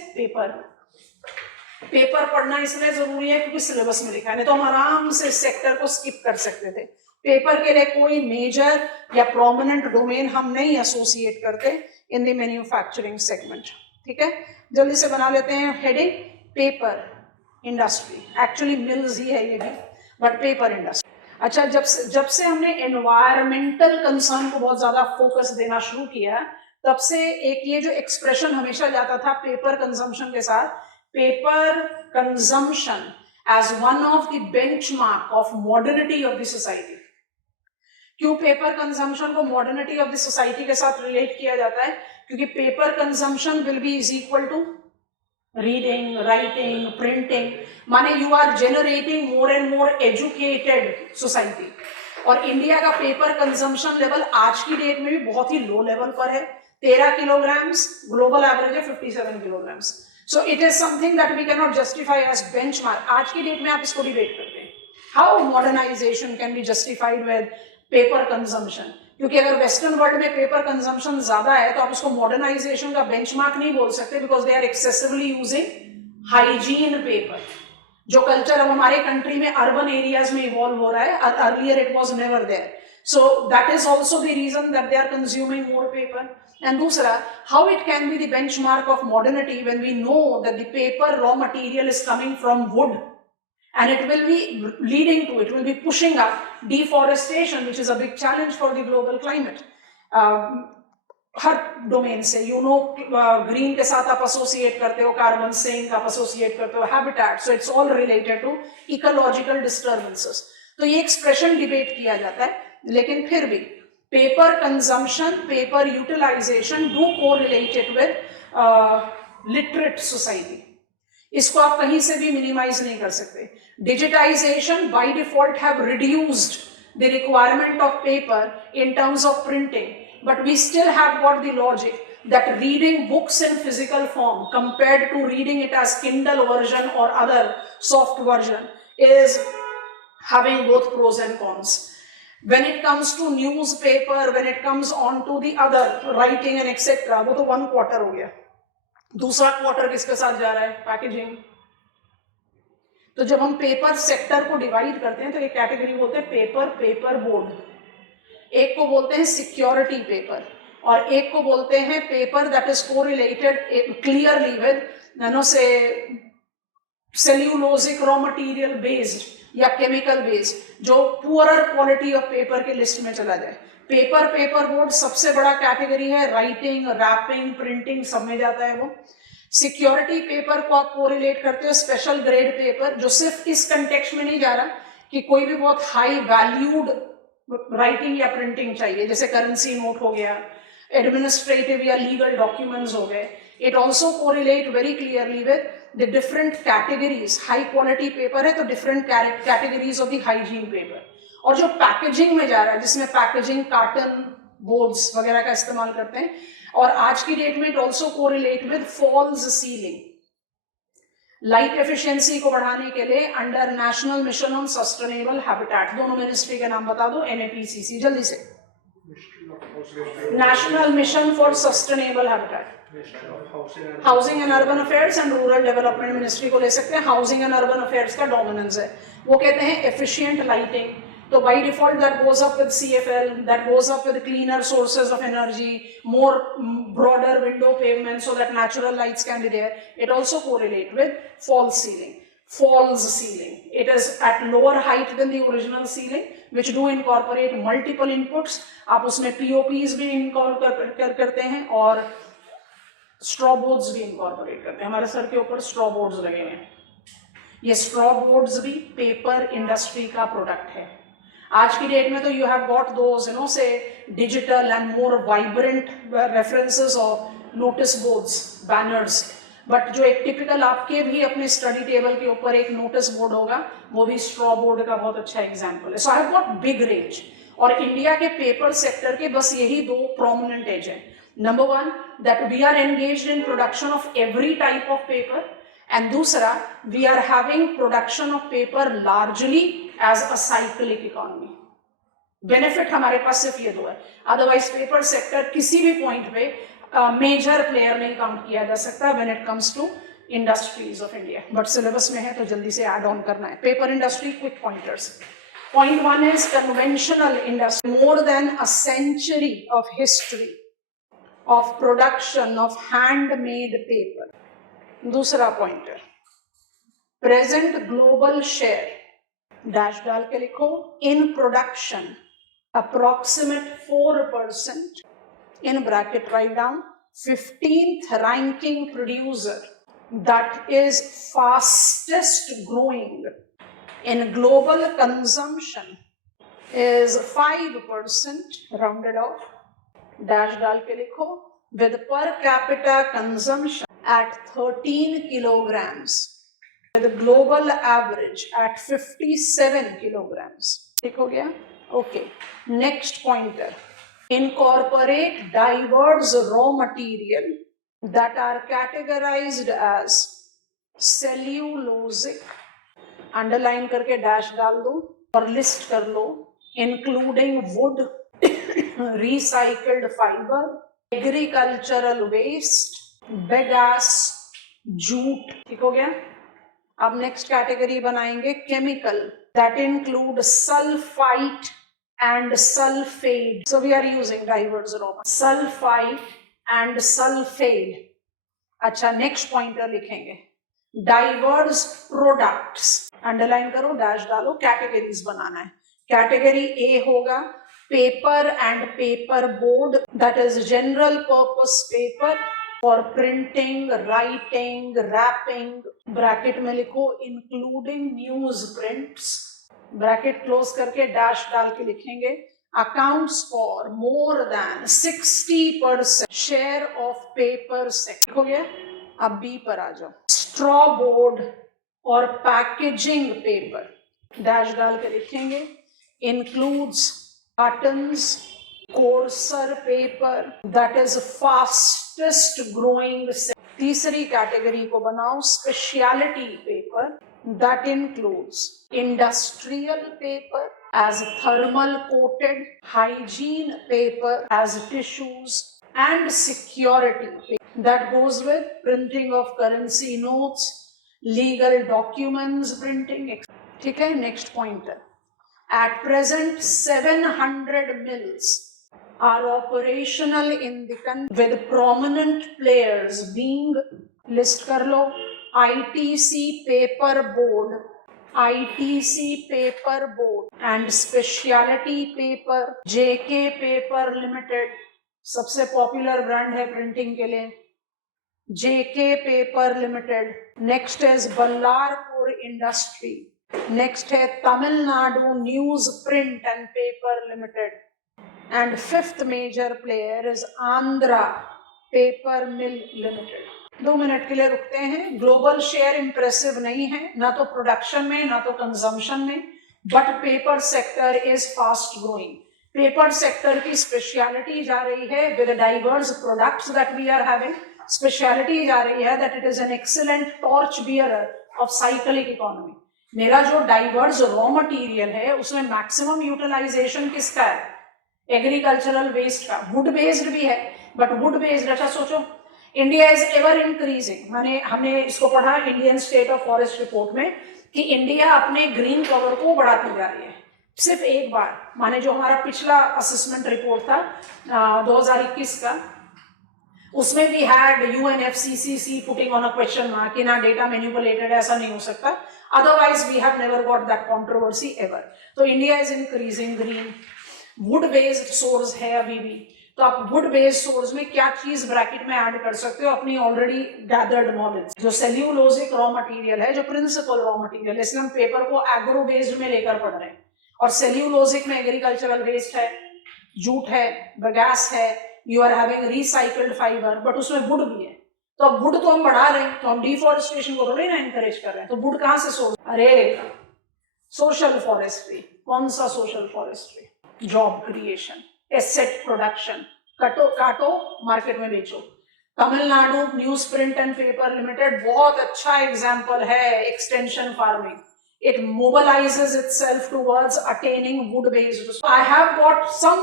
पेपर पढ़ना इसलिए जरूरी है क्योंकि सिलेबस में लिखा है, नहीं तो हम आराम से इस सेक्टर को स्किप कर सकते थे. पेपर के लिए कोई मेजर या प्रोमिनेंट डोमेन हम नहीं एसोसिएट करते इन द मैन्युफैक्चरिंग सेगमेंट. ठीक है, जल्दी से बना लेते हैं heading. Paper industry, actually mills ही है ये भी, बट पेपर इंडस्ट्री. अच्छा, जब से हमने एनवायरमेंटल कंसर्न को बहुत ज्यादा फोकस देना शुरू किया, तब से एक ये जो एक्सप्रेशन हमेशा जाता था पेपर कंजम्पशन के साथ, paper consumption as one of the benchmark of modernity of the society. क्यों पेपर कंजम्पशन को मॉडर्निटी ऑफ द सोसाइटी के साथ रिलेट किया जाता है? क्योंकि paper consumption will be is equal to reading, writing, printing. माने you are generating more and more educated society. और इंडिया का पेपर कंजम्पशन लेवल आज की डेट में भी बहुत ही लो लेवल पर है. 13 किलोग्राम्स, ग्लोबल एवरेज है 57 kilograms. So it is something that we can not justify as benchmark. आज की डेट में आप इसको डिबेट करते हैं, how modernization can be justified with paper consumption. क्योंकि अगर वेस्टर्न वर्ल्ड में पेपर कंजम्पशन ज्यादा है तो आप उसको मॉडर्नाइजेशन का बेंचमार्क नहीं बोल सकते, because they are excessively using hygiene paper. जो कल्चर अब हमारे कंट्री में अर्बन एरियाज में इवॉल्व हो रहा है, earlier it was never there. So that is also the reason that they are consuming more paper. And दूसरा, how it can be the benchmark of modernity when we know that the paper raw material is coming from wood. And it will be leading to, it will be pushing up deforestation, which is a big challenge for the global climate. Her domain से, you know, green के साथ आप associate करते हो carbon, sink आप associate करते हो habitat. So it's all related to ecological disturbances. तो ये एक्सप्रेशन डिबेट किया जाता है, लेकिन फिर भी paper consumption, paper utilization do correlated with literate society. इसको आप कहीं से भी मिनिमाइज नहीं कर सकते. Digitization by default have reduced the requirement of paper in terms of printing, but we still have got the logic that reading books in physical form compared to reading it as Kindle version or other soft version is having both pros and cons. When it comes to newspaper, when it comes on to the other writing and etc, वो तो 1 quarter हो गया. दूसरा quarter किसके साथ जा रहा है? पैकेजिंग. तो जब हम पेपर सेक्टर को डिवाइड करते हैं तो एक कैटेगरी बोलते हैं पेपर, पेपर बोर्ड. एक को बोलते हैं सिक्योरिटी पेपर और एक को बोलते हैं paper that is correlated clearly with नानो से सेल्यूलोजिक रॉ मटेरियल बेस्ड या केमिकल बेस्ड, जो पुअरर क्वालिटी ऑफ पेपर के लिस्ट में चला जाए. पेपर, पेपर बोर्ड सबसे बड़ा कैटेगरी है. राइटिंग, रैपिंग, प्रिंटिंग सब में जाता है वो. सिक्योरिटी पेपर को आप कोरिलेट करते हो स्पेशल ग्रेड पेपर, जो सिर्फ इस कंटेक्स्ट में नहीं जा रहा कि कोई भी बहुत हाई वैल्यूड राइटिंग या प्रिंटिंग चाहिए, जैसे करेंसी नोट हो गया, एडमिनिस्ट्रेटिव या लीगल डॉक्यूमेंट्स हो गए. It also correlate very clearly with the different categories. High quality paper है तो different categories of the hygiene paper. और जो पैकेजिंग में जा रहा है, जिसमें पैकेजिंग कार्टन, बोर्ड्स वगैरह का इस्तेमाल करते हैं. और आज की डेट में it also correlate with false ceiling. Light efficiency को बढ़ाने के लिए under national mission on sustainable habitat, दोनों मिनिस्ट्री के नाम बता दो. NAPCC जल्दी से. National mission for sustainable habitat. Housing and urban affairs and rural development ministry को ले सकते हैं. हाउसिंग एंड अर्बन अफेयर्स का डोमिनेंस है. वो कहते हैं एफिशिएंट लाइटिंग. तो by default that goes up with CFL, that goes up with cleaner sources of energy, more broader window pavement so that natural lights can be there. It also correlate with false ceiling. False ceiling. It is at lower height than the original ceiling, which do incorporate multiple inputs. आप उसमें POPs भी incorporate करते हैं और straw boards भी incorporate करते हैं. हमारे सर के ऊपर straw boards लगे हुए हैं. ये straw boards भी paper industry का product है. आज की डेट में तो यू हैव गॉट दोज से digital and more vibrant references और नोटिस बोर्ड्स, बैनर्स. बट जो एक टिपिकल आपके भी अपने स्टडी टेबल के ऊपर एक नोटिस बोर्ड होगा, वो भी स्ट्रॉ बोर्ड का बहुत अच्छा एग्जांपल है. So I have got big range. और इंडिया के पेपर सेक्टर के बस यही दो प्रोमिनेंट एज है. Number one, that we are engaged in production of every type of paper. And दूसरा, we are having production of paper largely as a cyclic economy. Benefit हमारे पास सिर्फ ये दो है. अदरवाइज पेपर सेक्टर किसी भी पॉइंट पे मेजर प्लेयर नहीं काउंट किया जा सकता when it comes to industries of India. But syllabus में है तो जल्दी से ऐड ऑन करना है. Paper industry quick pointers. Point one is conventional industry. More than a century of history of production of handmade paper. दूसरा pointer, present global share, dash डाल के लिखो, in production approximate 4%, in bracket write down, 15th ranking producer that is fastest growing in global consumption is 5%, rounded off, dash डाल के लिखो, with per capita consumption at 13 kilograms, with the global average at 57 kilograms. ठीक हो गया? Okay. Next pointer. Incorporate diverse raw material that are categorized as cellulosic. Underline करके dash डाल दो और list कर लो, including wood, recycled fiber, agricultural waste, bagasse, jute. ठीक हो गया? अब नेक्स्ट कैटेगरी बनाएंगे chemical, that include sulphite and sulphate. So we are using diverse raw, sulphite and sulphate. अच्छा, नेक्स्ट पॉइंटर लिखेंगे डाइवर्स प्रोडक्ट्स. अंडरलाइन करो, dash डालो, categories बनाना है. कैटेगरी ए होगा paper and paper board, that is general purpose paper for printing, writing, wrapping. Bracket में लिखो including news prints, bracket close करके डैश डाल के लिखेंगे accounts for more than 60% share of paper sector. हो गया? अब बी पर आ जाओ. स्ट्रॉ बोर्ड और पैकेजिंग पेपर, डैश डाल के लिखेंगे includes cottons, courser paper, that is fastest growing. तीसरी कैटेगरी को बनाओ speciality paper, that includes industrial paper as thermal coated, hygiene paper as tissues, and security paper that goes with printing of currency notes, legal documents printing. ठीक है? Next pointer. At present 700 mills are operational in the country with prominent players being, list कर लो, ITC paper board, ITC paper board and specialty paper, JK paper limited. सबसे popular brand है printing के लिए, JK paper limited. Next is Ballarpur industry. Next है Tamil Nadu news print and paper limited. and fifth major player is Andhra Paper Mill Limited. 2 minute के लिए रुकते हैं। Global share impressive नहीं है, ना तो प्रोडक्शन में ना तो कंजम्पशन में, but paper sector is fast growing. Paper sector की स्पेशलिटी जा रही है with diverse products that we are having. Speciality जा रही है that it is an excellent torch bearer of cyclic economy. मेरा जो डाइवर्स रॉ मटेरियल है उसमें मैक्सिमम यूटिलाइजेशन किसका है? एग्रीकल्चरल वेस्ट का। वुड बेस्ड भी है, बट वुड बेस्ड, अच्छा सोचो, इंडिया इज एवर इंक्रीजिंग। माने हमने इसको पढ़ा Indian state of forest report में कि इंडिया अपने ग्रीन कवर को बढ़ाती जा रही है। सिर्फ एक बार, माने जो हमारा पिछला असेसमेंट रिपोर्ट था 2021 का, उसमें भी had UNFCCC putting on a question mark कि ना डेटा मैनिपुलेटेड, ऐसा नहीं हो सकता, otherwise we have never got that controversy ever. तो India is increasing green. Wood based source है अभी भी, तो आप वुड बेस्ड सोर्स में क्या चीज ब्रैकेट में ऐड कर सकते हो? अपनी ऑलरेडी गैदर्ड नॉलेज। जो सेल्यूलोजिक रॉ मटेरियल है, जो प्रिंसिपल रॉ मटेरियल है, इसलिए हम पेपर को एग्रो बेस्ड में लेकर पढ़ रहे हैं। और सेल्यूलोजिक में एग्रीकल्चरल वेस्ट है, जूट है, बगास है, you are having recycled fibre, but उसमें वुड भी है। तो अब वुड तो हम बढ़ा रहे हैं, तो हम डिफॉरेस्टेशन को थोड़ी ना एनकरेज कर रहे हैं। तो वुड कहां से सोर्स? अरे सोशल फॉरेस्ट्री। कौन सा social forestry? Job creation, asset production. काटो मार्केट में बेचो। Tamil Nadu news print and paper limited बहुत अच्छा एग्जांपल है extension farming. It mobilises itself towards attaining wood based. I have got some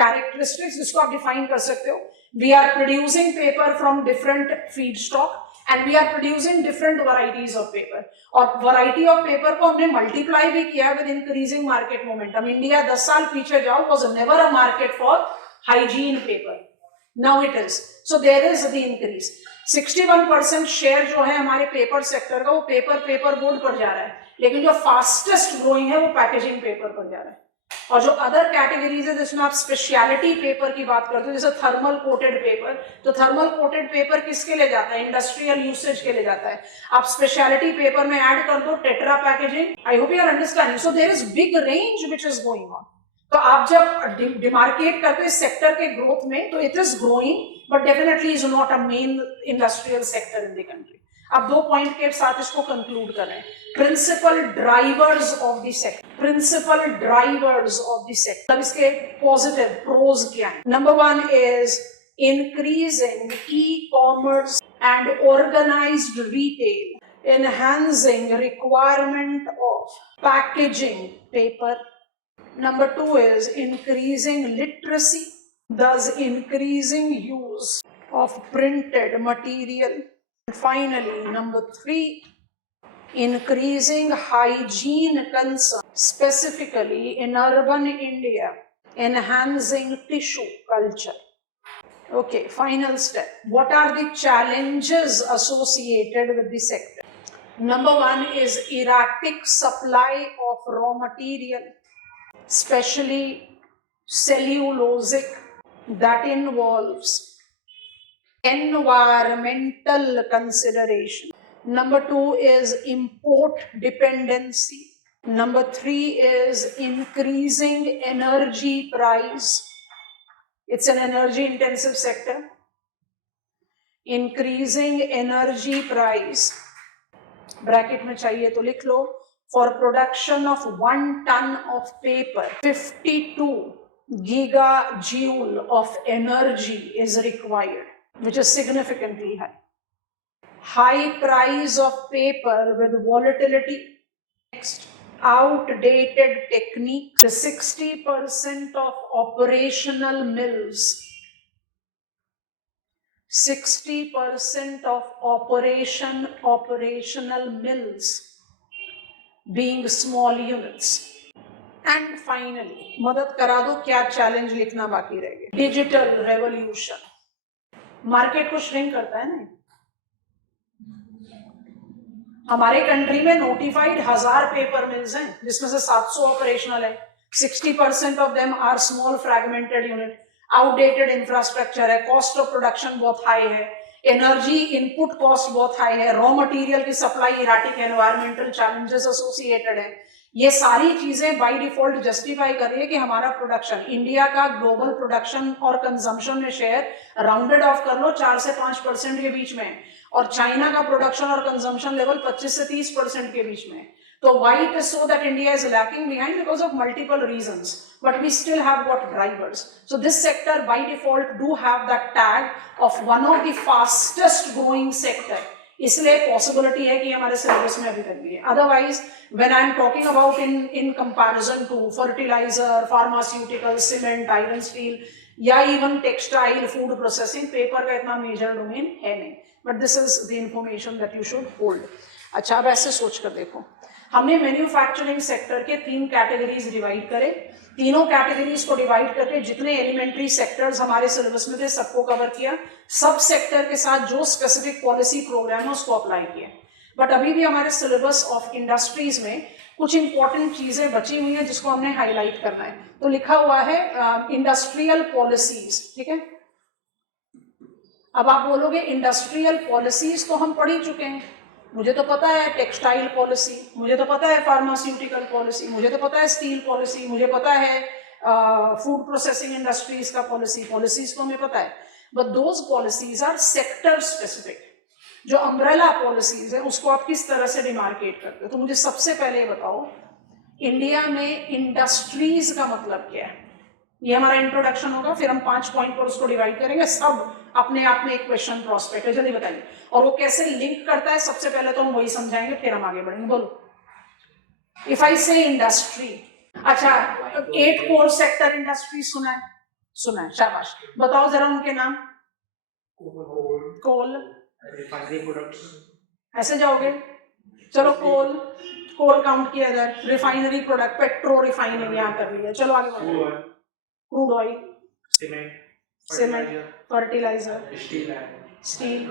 characteristics जिसको आप डिफाइन कर सकते हो। We are producing paper from different feed stock and we are producing different varieties of paper, और variety of paper को हमने multiply भी किया with increasing market momentum. India 10 साल पीछे जाओ was never a market for hygiene paper, now it is. So there is the increase. 61% share जो है हमारे पेपर सेक्टर का वो पेपर बोर्ड पर जा रहा है, लेकिन जो फास्टेस्ट ग्रोइंग है वो पैकेजिंग पेपर पर जा रहा है। और जो अदर कैटेगरीज है जिसमें आप स्पेशलिटी पेपर की बात करते हो, जैसे थर्मल कोटेड पेपर, तो थर्मल कोटेड पेपर किसके लिए जाता है? इंडस्ट्रियल यूसेज के लिए जाता है। आप स्पेशलिटी पेपर में ऐड कर दो tetra packaging. I hope you are understanding. So there is big range which is going on. तो आप जब डिमार्केट करते हो इस सेक्टर के ग्रोथ में, तो it is growing but definitely is not a main industrial sector in the country. अब 2 पॉइंट के साथ इसको कंक्लूड कर रहे हैं। Principal drivers of the sector, principal drivers of the sector, इसके पॉजिटिव प्रोज क्या है? Number 1 is increasing e commerce and organised retail, enhancing requirement of packaging paper. Number 2 is increasing literacy, thus increasing use of printed material. And finally, number 3, increasing hygiene concern, specifically in urban India, enhancing tissue culture. Okay, final step. What are the challenges associated with the sector? Number 1 is erratic supply of raw material, especially cellulosic, that involves environmental consideration. Number 2 is import dependency. Number 3 is increasing energy price. It's an energy intensive sector. Increasing energy price, bracket में चाहिए तो लिख लो, for production of 1 ton of paper, 52 gigajoule of energy is required, which is significantly high. High price of paper with volatility. Next, outdated techniques. 60% of operational mills, 60% of operational mills being small units. And finally, मदद करा दो क्या challenge लिखना बाकी रह गया? Digital revolution. Market को shrink करता है ना। हमारे कंट्री में नोटिफाइड 1000 पेपर मिल्स हैं, जिसमें से 700 ऑपरेशनल है। 60% of them are small fragmented unit. Outdated infrastructure है, कॉस्ट ऑफ प्रोडक्शन बहुत हाई है, एनर्जी इनपुट कॉस्ट बहुत हाई है, रॉ मटेरियल की supply erratic, environmental challenges associated है, ये सारी चीजें बाय डिफॉल्ट जस्टिफाई कर रही है कि हमारा प्रोडक्शन, इंडिया का ग्लोबल प्रोडक्शन और कंजम्पशन में शेयर राउंडेड ऑफ कर लो 4 से 5% के बीच में, और चाइना का प्रोडक्शन और कंजम्पशन लेवल 25 से 30% के बीच में. So why it is so that India is lacking behind? Because of multiple reasons, but we still have got drivers. So this sector by default do have that tag of one of the fastest growing sector. इसलिए possibility है कि हमारे syllabus में अभी तक भी है. Otherwise, when I am talking about in comparison to fertilizer, pharmaceutical, cement, iron, steel, या even textile, food processing, paper का इतना major domain है नहीं. But this is the information that you should hold. अच्छा, अब ऐसे सोच कर देखो, हमने मैन्युफैक्चरिंग सेक्टर के 3 कैटेगरीज डिवाइड करे. तीनों कैटेगरीज को डिवाइड करके जितने एलिमेंट्री सेक्टर्स हमारे सिलेबस में थे सबको कवर किया. सब सेक्टर के साथ जो स्पेसिफिक पॉलिसी प्रोग्राम है उसको अप्लाई किया. बट अभी भी हमारे सिलेबस ऑफ इंडस्ट्रीज में कुछ इंपॉर्टेंट चीजें बची हुई हैं जिसको हमने हाईलाइट करना है. तो लिखा हुआ है इंडस्ट्रियल पॉलिसीज. ठीक है, अब आप बोलोगे इंडस्ट्रियल पॉलिसीज तो हम पढ़ ही चुके हैं. मुझे तो पता है टेक्सटाइल पॉलिसी, मुझे तो पता है फार्मास्यूटिकल पॉलिसी, मुझे तो पता है स्टील पॉलिसी, मुझे पता है फूड प्रोसेसिंग इंडस्ट्रीज का पॉलिसीज तो हमें पता है. But those policies are sector specific. जो अम्ब्रेला पॉलिसीज है उसको आप किस तरह से डिमार्केट करते हो? तो मुझे सबसे पहले बताओ, इंडिया में इंडस्ट्रीज का मतलब क्या है? ये हमारा इंट्रोडक्शन होगा, फिर हम 5 पॉइंट पर उसको डिवाइड करेंगे. सब अपने आप में एक क्वेश्चन प्रोस्पेक्ट है, जल्दी बताइए. और वो कैसे लिंक करता है सबसे पहले तो हम वही समझाएंगे, फिर हम आगे बढ़ेंगे. बोलो, इफ आई से इंडस्ट्री. अच्छा, 8 कोर सेक्टर इंडस्ट्री सुना है? सुना है, शाबाश. बताओ जरा उनके नाम. कोल, रिफाइनरी प्रोडक्ट्स. ऐसे जाओगे, चलो कोल काउंट किया इधर. रिफाइनरी प्रोडक्ट, पेट्रो रिफाइनरी यहाँ कर लिया. चलो आगे बढ़ो. Crude oil, cement, fertiliser, steel,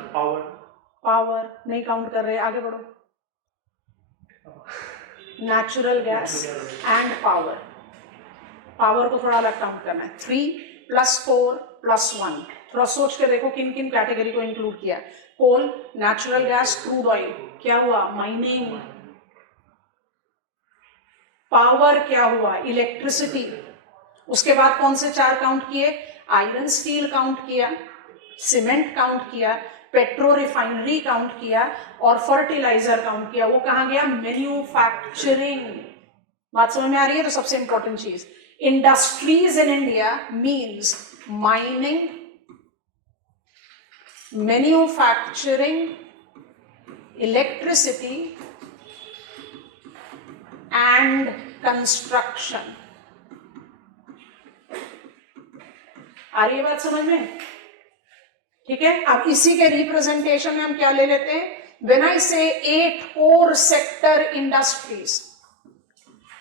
power नहीं काउंट कर रहे. आगे बढ़ो. Natural gas and power. Power को थोड़ा अलग काउंट करना है. 3 + 4 + 1. थोड़ा सोच के देखो किन किन कैटेगरी को इंक्लूड किया. कोल, नेचुरल गैस, क्रूड ऑयल. क्या हुआ? माइनिंग. पावर क्या हुआ? इलेक्ट्रिसिटी. उसके बाद कौन से 4 काउंट किए? आयरन स्टील काउंट किया, सीमेंट काउंट किया, पेट्रो रिफाइनरी काउंट किया और फर्टिलाइजर काउंट किया. वो कहाँ गया? मैन्युफैक्चरिंग. बात समझ में आ रही है? तो सबसे इंपॉर्टेंट चीज, industries in India means mining, manufacturing, electricity and construction. आ रही है बात समझ में? ठीक है. अब इसी के रिप्रेजेंटेशन में हम क्या ले लेते हैं? व्हेन आई से 8 core sector industries.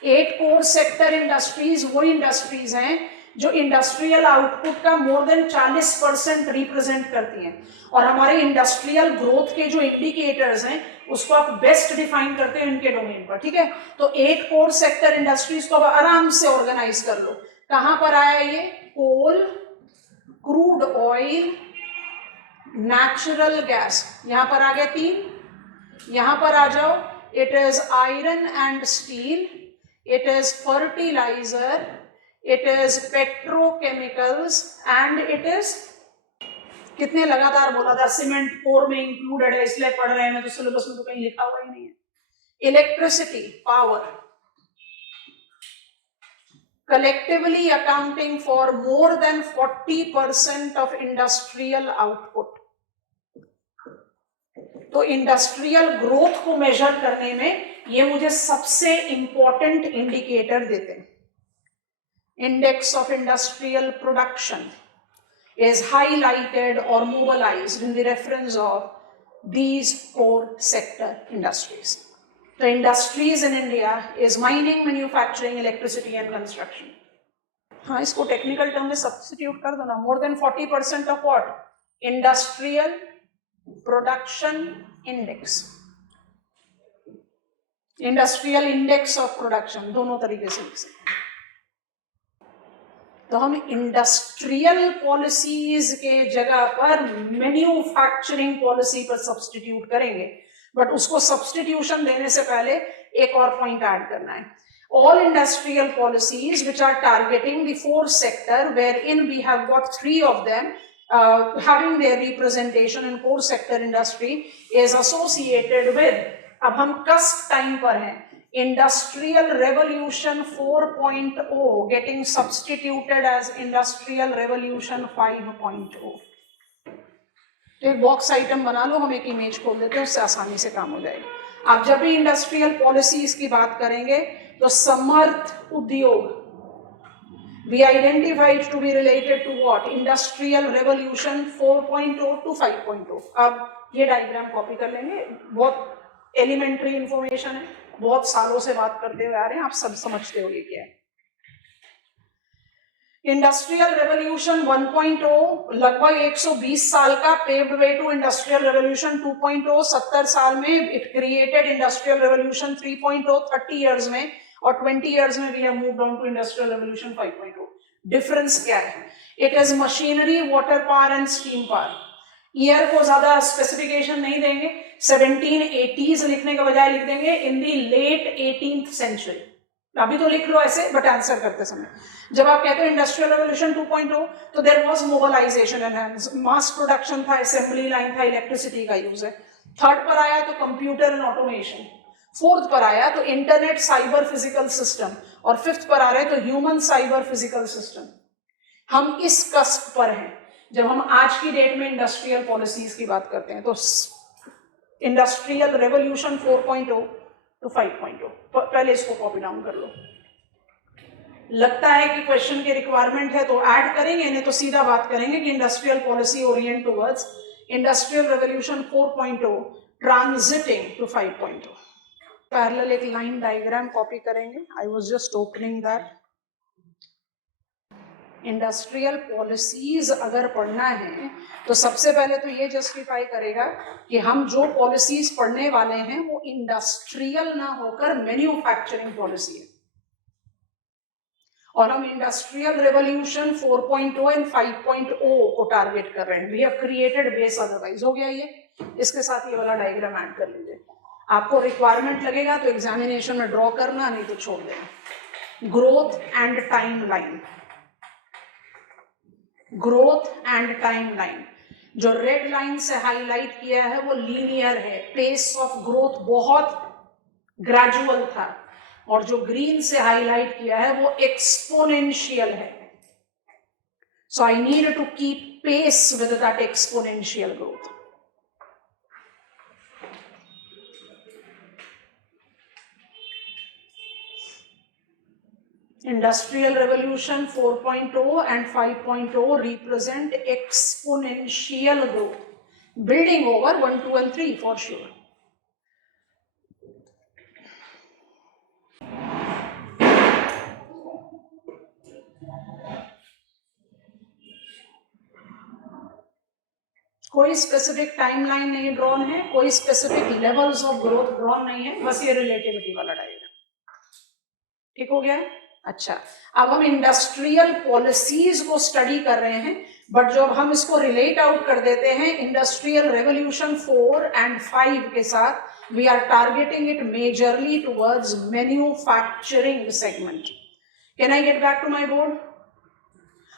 8 core sector industries वो इंडस्ट्रीज हैं जो इंडस्ट्रियल आउटपुट का मोर देन 40% रिप्रेजेंट करती हैं. और हमारे इंडस्ट्रियल ग्रोथ के जो इंडिकेटर्स हैं उसको आप बेस्ट डिफाइन करते हैं इनके डोमेन पर. ठीक है. तो 8 कोर सेक्टर इंडस्ट्रीज को अब आराम से ऑर्गेनाइज कर लो. कहां पर आया ये? Coal, crude oil, natural gas. यहां पर आ गए 3. यहां पर आ जाओ. It is iron and steel, it is fertiliser, it is petrochemicals and it is, कितने लगातार बोला था, सीमेंट कोर में इंक्लूडेड है इसलिए पढ़ रहे हैं, तो सिलेबस में तो कहीं लिखा हुआ ही नहीं है. Electricity, power, collectively accounting for more than 40% of industrial output. तो इंडस्ट्रियल ग्रोथ को मेजर करने में ये मुझे सबसे इंपॉर्टेंट इंडिकेटर देते हैं. Index of industrial production is highlighted or mobilized in the reference of these core sector industries. The industries in India is mining, manufacturing, electricity and construction. हाँ, इसको टेक्निकल टर्म में सब्स्टिट्यूट कर दो ना. More than 40% of what? Industrial production index. Industrial index of production दोनों तरीके से लिख सकते हैं. तो हम इंडस्ट्रियल पॉलिसीज के जगह पर मैन्युफैक्चरिंग पॉलिसी पर सब्स्टिट्यूट करेंगे. बट उसको सब्स्टिट्यूशन देने से पहले एक और पॉइंट ऐड करना है. all industrial policies which are targeting the fourth sector, wherein we have got 3 of them having their representation in core sector industry, is associated with, अब हम cusp time पर हैं, Industrial Revolution 4.0 getting substituted as Industrial Revolution 5.0. एक box item बना लो, हम एक image खोल देते हैं, उससे आसानी से काम हो जाएगा. आप जब भी इंडस्ट्रियल पॉलिसीज की बात करेंगे तो समर्थ उद्योग we identified to be related to what? Industrial Revolution 4.0 to 5.0. अब ये डायग्राम कॉपी कर लेंगे, बहुत एलिमेंट्री इंफॉर्मेशन है, बहुत सालों से बात करते हुए आ रहे हैं, आप सब समझते हो ये क्या है. इंडस्ट्रियल रेवोल्यूशन 1.0 लगभग 120 साल का paved way to industrial revolution 2.0. 70 साल में it created industrial revolution 3.0. 30 years में और 20 इयर्स में we have moved on to industrial revolution 5.0. Difference क्या है? It is machinery, water power and steam power. ईयर को ज्यादा स्पेसिफिकेशन नहीं देंगे, 1780s लिखने के बजाय लिख देंगे इन दी लेट 18th सेंचुरी. अभी तो लिख लो ऐसे, बट आंसर करते समय जब आप कहते हो इंडस्ट्रियल रेवोल्यूशन 2.0 तो there was mobilisation enhance, mass production था, असेंबली लाइन था, इलेक्ट्रिसिटी का यूज है. थर्ड पर आया तो कंप्यूटर एंड ऑटोमेशन. फोर्थ पर आया तो इंटरनेट, साइबर फिजिकल सिस्टम. और फिफ्थ पर आ रहे तो ह्यूमन साइबर फिजिकल सिस्टम. हम इस कस्प पर हैं जब हम आज की डेट में इंडस्ट्रियल पॉलिसीज की बात करते हैं. तो इंडस्ट्रियल रेवोल्यूशन 4.0 टू 5.0. पहले इसको कॉपी डाउन कर लो. लगता है कि क्वेश्चन की रिक्वायरमेंट है तो ऐड करेंगे, नहीं तो सीधा बात करेंगे कि industrial policy orient towards industrial revolution 4.0 transiting to 5.0. Parallel एक लाइन डायग्राम कॉपी करेंगे. I was just opening that. Industrial policies अगर पढ़ना है तो सबसे पहले तो ये जस्टिफाई करेगा कि हम जो पॉलिसीज पढ़ने वाले हैं वो इंडस्ट्रियल ना होकर मैन्युफैक्चरिंग पॉलिसी है. और हम इंडस्ट्रियल रेवोल्यूशन 4.0 एंड 5.0 को टारगेट कर रहे हैं. We have created base, otherwise हो गया ये. इसके साथ ये वाला डायग्राम ऐड कर लीजिए. आपको रिक्वायरमेंट लगेगा तो एग्जामिनेशन में ड्रॉ करना, नहीं तो छोड़ देना. Growth and time line. Growth and time line जो रेड लाइन से हाईलाइट किया है वो लीनियर है. पेस ऑफ ग्रोथ बहुत ग्रेजुअल था. और जो ग्रीन से हाईलाइट किया है वो एक्सपोनेंशियल है. So I need to keep pace with that exponential growth. Industrial Revolution 4.0 and 5.0 represent exponential growth, building over 1, 2 and 3 for sure. कोई स्पेसिफिक टाइमलाइन नहीं ड्रॉन है, कोई specific levels of growth drawn नहीं है, बस ये रिलेटिविटी वाला डायग्राम. ठीक हो गया है? अच्छा, अब हम इंडस्ट्रियल पॉलिसीज को स्टडी कर रहे हैं, बट जब हम इसको रिलेट आउट कर देते हैं इंडस्ट्रियल रेवोल्यूशन 4 एंड 5 के साथ, we are targeting it majorly towards manufacturing segment. Can I get back to my board?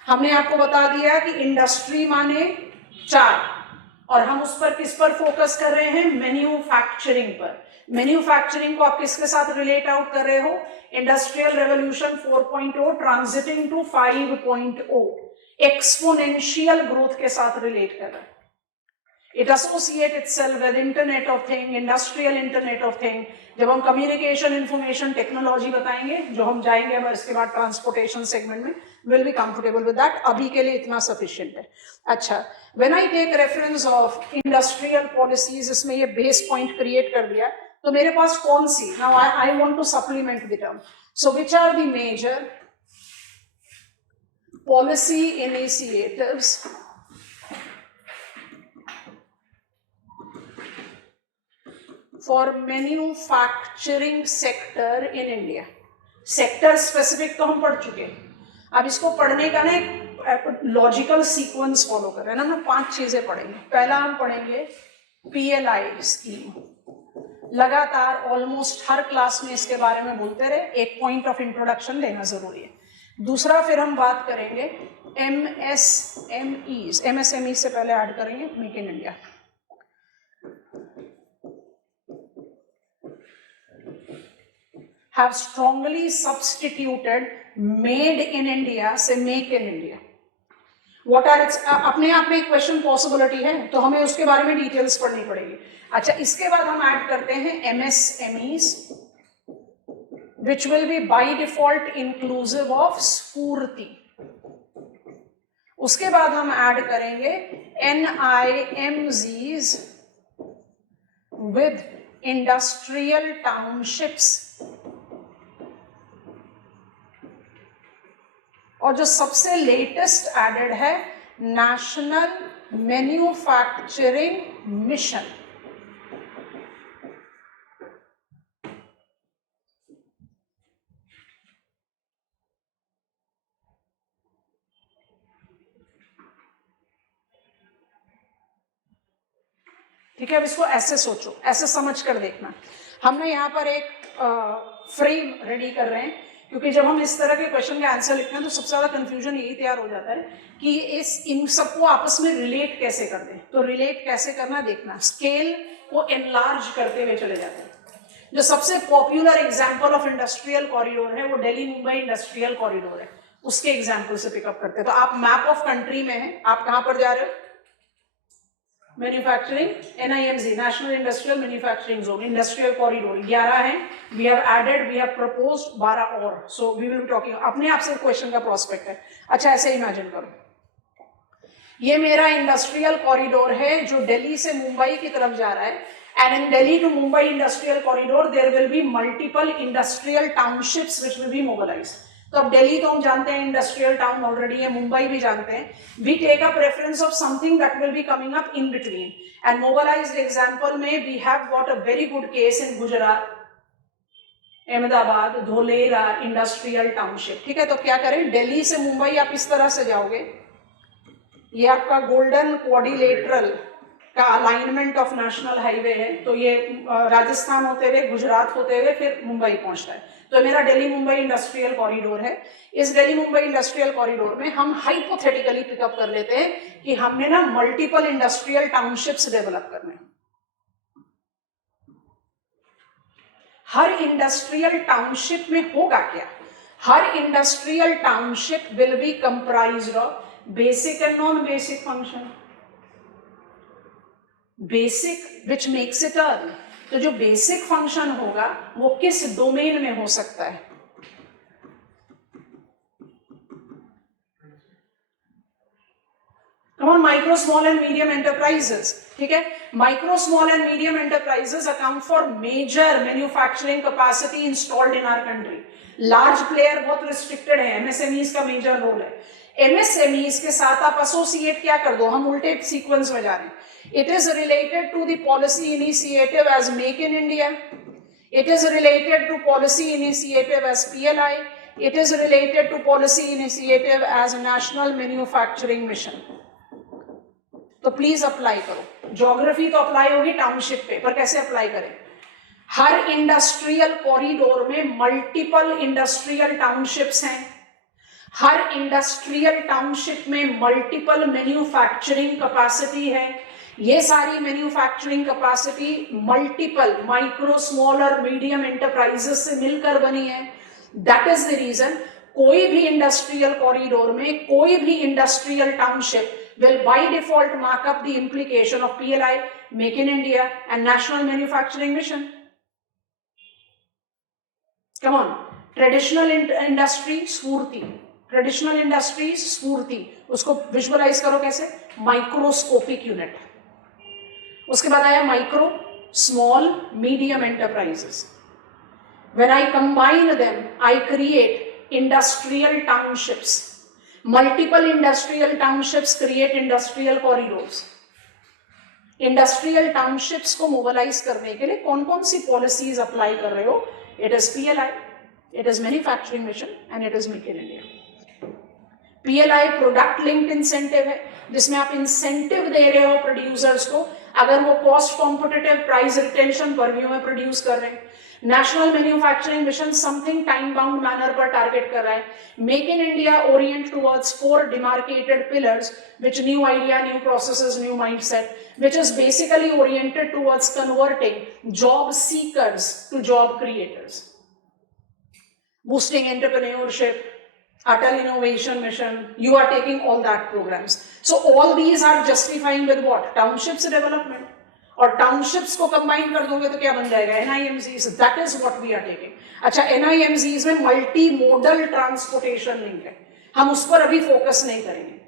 हमने आपको बता दिया कि इंडस्ट्री माने 4 और हम उस पर किस पर फोकस कर रहे हैं? मैन्युफैक्चरिंग पर. मैन्युफैक्चरिंग को आप किसके साथ रिलेट आउट कर रहे हो? Industrial revolution 4.0 transiting to 5.0 exponential growth के साथ रिलेट कर रहा है. It associate itself with internet of thing, industrial internet of thing. जब हम कम्युनिकेशन इंफॉर्मेशन टेक्नोलॉजी बताएंगे, जो हम जाएंगे अब इसके बाद ट्रांसपोर्टेशन सेगमेंट में, will be comfortable with that. अभी के लिए इतना सफिशिएंट है. अच्छा, when I take reference of industrial policies, इसमें ये बेस पॉइंट क्रिएट कर दिया, तो मेरे पास कौन सी? Now I want to supplement the term. So which are the major policy initiatives for manufacturing sector in India? Sector specific तो हम पढ़ चुके हैं. अब इसको पढ़ने का ना एक लॉजिकल सीक्वेंस फॉलो कर रहे हैं ना. 5 चीजें पढ़ेंगे. पहला हम पढ़ेंगे PLI स्कीम, लगातार ऑलमोस्ट हर क्लास में इसके बारे में बोलते रहे, एक पॉइंट ऑफ इंट्रोडक्शन लेना जरूरी है। दूसरा फिर हम बात करेंगे MSMEs, MSME से पहले ऐड करेंगे make in India. Have strongly substituted made in India से make in India. What are its अपने आप में एक क्वेश्चन पॉसिबिलिटी है, तो हमें उसके बारे में डिटेल्स पढ़नी पड़ेगी। अच्छा, इसके बाद हम ऐड करते हैं MSMEs which will be by default inclusive of स्फूर्ति। उसके बाद हम ऐड करेंगे NIMZs with industrial townships। और जो सबसे लेटेस्ट एडेड है नेशनल मैन्युफैक्चरिंग मिशन। ठीक है, अब इसको ऐसे सोचो, ऐसे समझ कर देखना। हमने यहाँ पर एक फ्रेम रेडी कर रहे हैं, क्योंकि जब हम इस तरह के क्वेश्चन का आंसर लिखते हैं तो सबसे ज्यादा कंफ्यूजन यही तैयार हो जाता है कि इन सबको आपस में रिलेट कैसे कर दें। तो रिलेट कैसे करना देखना, स्केल को एनलार्ज करते हुए चले जाते हैं। जो सबसे popular example of industrial corridor है वो दिल्ली मुंबई इंडस्ट्रियल कॉरिडोर है, उसके एग्जांपल से पिकअप करते हैं। तो आप मैप ऑफ कंट्री में हैं, आप कहां पर जा रहे हो? Manufacturing, NIMZ national industrial manufacturing zone, industrial corridor 11 है, we have added, we have proposed 12 और, so we will be talking. अपने आप से क्वेश्चन का प्रोस्पेक्ट है। अच्छा, ऐसे इमेजिन करो, ये मेरा इंडस्ट्रियल कॉरिडोर है जो दिल्ली से मुंबई की तरफ जा रहा है, and in Delhi to Mumbai industrial corridor there will be multiple industrial townships which will be mobilised. तो अब दिल्ली तो हम जानते हैं इंडस्ट्रियल टाउन ऑलरेडी है, मुंबई भी जानते हैं। We take a preference of something that will be coming up in between, and mobilised example में we have got a very good case in Gujarat, Ahmedabad, Dholera industrial township. ठीक है, तो क्या करें, दिल्ली से मुंबई आप इस तरह से जाओगे, ये आपका गोल्डन क्वाड्रिलेटरल का अलाइनमेंट ऑफ नेशनल हाईवे है, तो ये राजस्थान होते हुए गुजरात होते हुए फिर मुंबई पहुंचता है। तो मेरा दिल्ली मुंबई इंडस्ट्रियल कॉरिडोर है। इस दिल्ली मुंबई इंडस्ट्रियल कॉरिडोर में हम हाइपोथेटिकली पिकअप कर लेते हैं कि हमने ना मल्टीपल इंडस्ट्रियल टाउनशिप्स डेवलप करने। हर इंडस्ट्रियल टाउनशिप में होगा क्या? हर industrial township will be comprised of basic and non basic function. Basic which makes it earn, तो जो बेसिक फंक्शन होगा वो किस डोमेन में हो सकता है? Come on, micro small and medium enterprises. ठीक है, micro small and medium enterprises account for major manufacturing capacity installed in our country. Large player बहुत रिस्ट्रिक्टेड है, एमएसएमईज का मेजर रोल है। एमएसएमईज के साथ आप एसोसिएट क्या कर दो, हम उल्टे सीक्वेंस में जा रहे हैं। It is related to the policy initiative as Make in India. It is related to policy initiative as PLI. It is related to policy initiative as National Manufacturing Mission. तो प्लीज अप्लाई करो। Geography तो apply होगी township पे, पर कैसे apply करें? हर industrial corridor में multiple industrial townships हैं। हर इंडस्ट्रियल टाउनशिप में मल्टीपल मैन्युफैक्चरिंग कैपेसिटी है। ये सारी manufacturing capacity multiple micro small और मीडियम एंटरप्राइजेस से मिलकर बनी है। दैट इज द रीजन कोई भी इंडस्ट्रियल कॉरिडोर में कोई भी industrial township will by default mark up the implication of PLI, Make in India and National Manufacturing Mission. Come on, traditional industry स्फूर्ति, ट्रेडिशनल इंडस्ट्रीज स्फूर्ति, उसको विजुअलाइज करो कैसे? Microscopic unit. उसके बाद आया micro small medium enterprises. When I combine them I create industrial townships. Multiple industrial townships create industrial corridors. Industrial townships को mobilise करने के लिए कौन कौन सी पॉलिसीज अप्लाई कर रहे हो? It is PLI, it is manufacturing mission and it is make in India. PLI product linked incentive है, जिसमें आप इंसेंटिव दे रहे हो प्रोड्यूसर्स को अगर वो कॉस्ट कॉम्पिटिटिव प्राइस रिटेंशन पर व्यू में प्रोड्यूस कर रहे हैं। National manufacturing mission something time bound manner पर टारगेट कर रहा है। Make in India Orient towards 4 demarcated pillars which new idea, new processes, new mindset, which is basically oriented towards converting job seekers to job creators, boosting entrepreneurship, Atal Innovation Mission. You are taking all that programs. So all these are justifying with what? Townships development. और townships को combine कर दोगे तो क्या बन जाएगा? NIMZs. That is what we are taking. अच्छा, NIMZs में multimodal transportation link है, हम उस पर अभी फोकस नहीं करेंगे।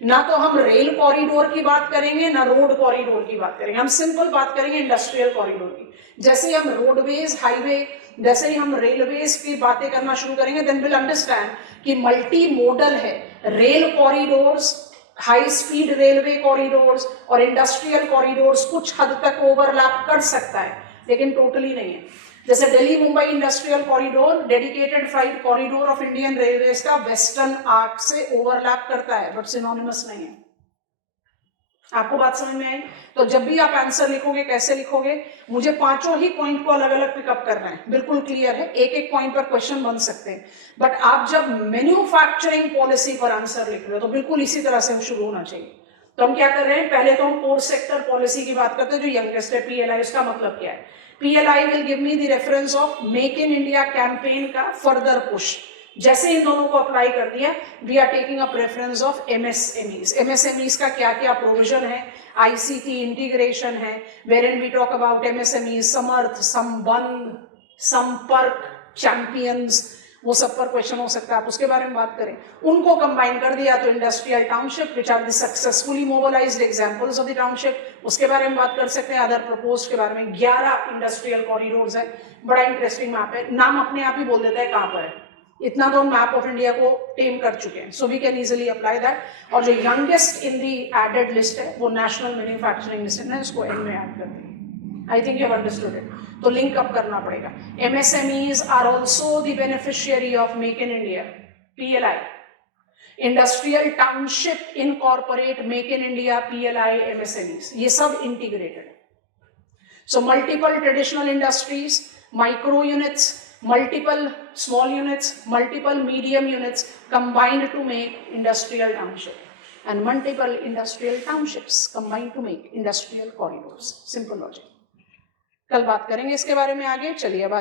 ना तो हम रेल कॉरिडोर की बात करेंगे, ना रोड कॉरिडोर की बात करेंगे, हम सिंपल बात करेंगे इंडस्ट्रियल कॉरिडोर की। जैसे ही हम रोडवेज, हाईवे, जैसे ही हम रेलवेज की बातें करना शुरू करेंगे, देन विल अंडरस्टैंड कि मल्टी मोडल है। Rail corridors, high speed railway corridors और इंडस्ट्रियल कॉरिडोर्स कुछ हद तक ओवरलैप कर सकता है, लेकिन टोटली नहीं है। जैसे Delhi Mumbai industrial corridor dedicated freight corridor of Indian railways का वेस्टर्न आर्क से ओवरलैप करता है, बट सिनोनिमस नहीं है। आपको बात समझ में आई? तो जब भी आप आंसर लिखोगे, कैसे लिखोगे? मुझे पांचों ही पॉइंट को अलग अलग पिकअप करना है, बिल्कुल क्लियर है। एक एक पॉइंट पर क्वेश्चन बन सकते हैं, बट आप जब मैन्युफैक्चरिंग पॉलिसी पर आंसर लिख रहे हो तो बिल्कुल इसी तरह से शुरू होना चाहिए। तो हम क्या कर रहे हैं? पहले तो हम कोर सेक्टर पॉलिसी की बात करते हैं, जो यंगेस्ट है, PLI। उसका मतलब क्या है? PLI will give me the reference of Make in India campaign का further push। जैसे इन दोनों को अप्लाई कर दिया, we are taking a preference of MSMEs। MSMEs का क्या क्या प्रोविजन है? ICT इंटीग्रेशन है, wherein we talk about MSMEs, समर्थ, संबंध, संपर्क, चैंपियंस, वो सब पर क्वेश्चन हो सकता है, आप उसके बारे में बात करें। उनको कंबाइन कर दिया तो industrial township, which are the successfully mobilised examples of the township, उसके बारे में बात कर सकते हैं। अदर प्रपोज के बारे में 11 इंडस्ट्रियल कॉरिडोर्स है, बड़ा इंटरेस्टिंग मैप है। नाम अपने आप ही बोल देता है कहाँ पर है, इतना तो मैप ऑफ इंडिया को टेम कर चुके हैं। So we can easily apply that. और जो youngest in the added list है वो नेशनल मैन्युफैक्चरिंग मिशन है, उसको एन में ऐड कर दिया। I think you have understood it. तो लिंक अप करना पड़ेगा। MSMEs are also the beneficiary of make in India, PLI। Industrial township incorporate make in India, PLI, MSMEs, ये सब integrated. So multiple traditional industries, micro units, multiple small units, multiple medium units combined to make industrial township, and multiple industrial townships combined to make industrial corridors. Simple logic. कल बात करेंगे इसके बारे में आगे। चलिए अब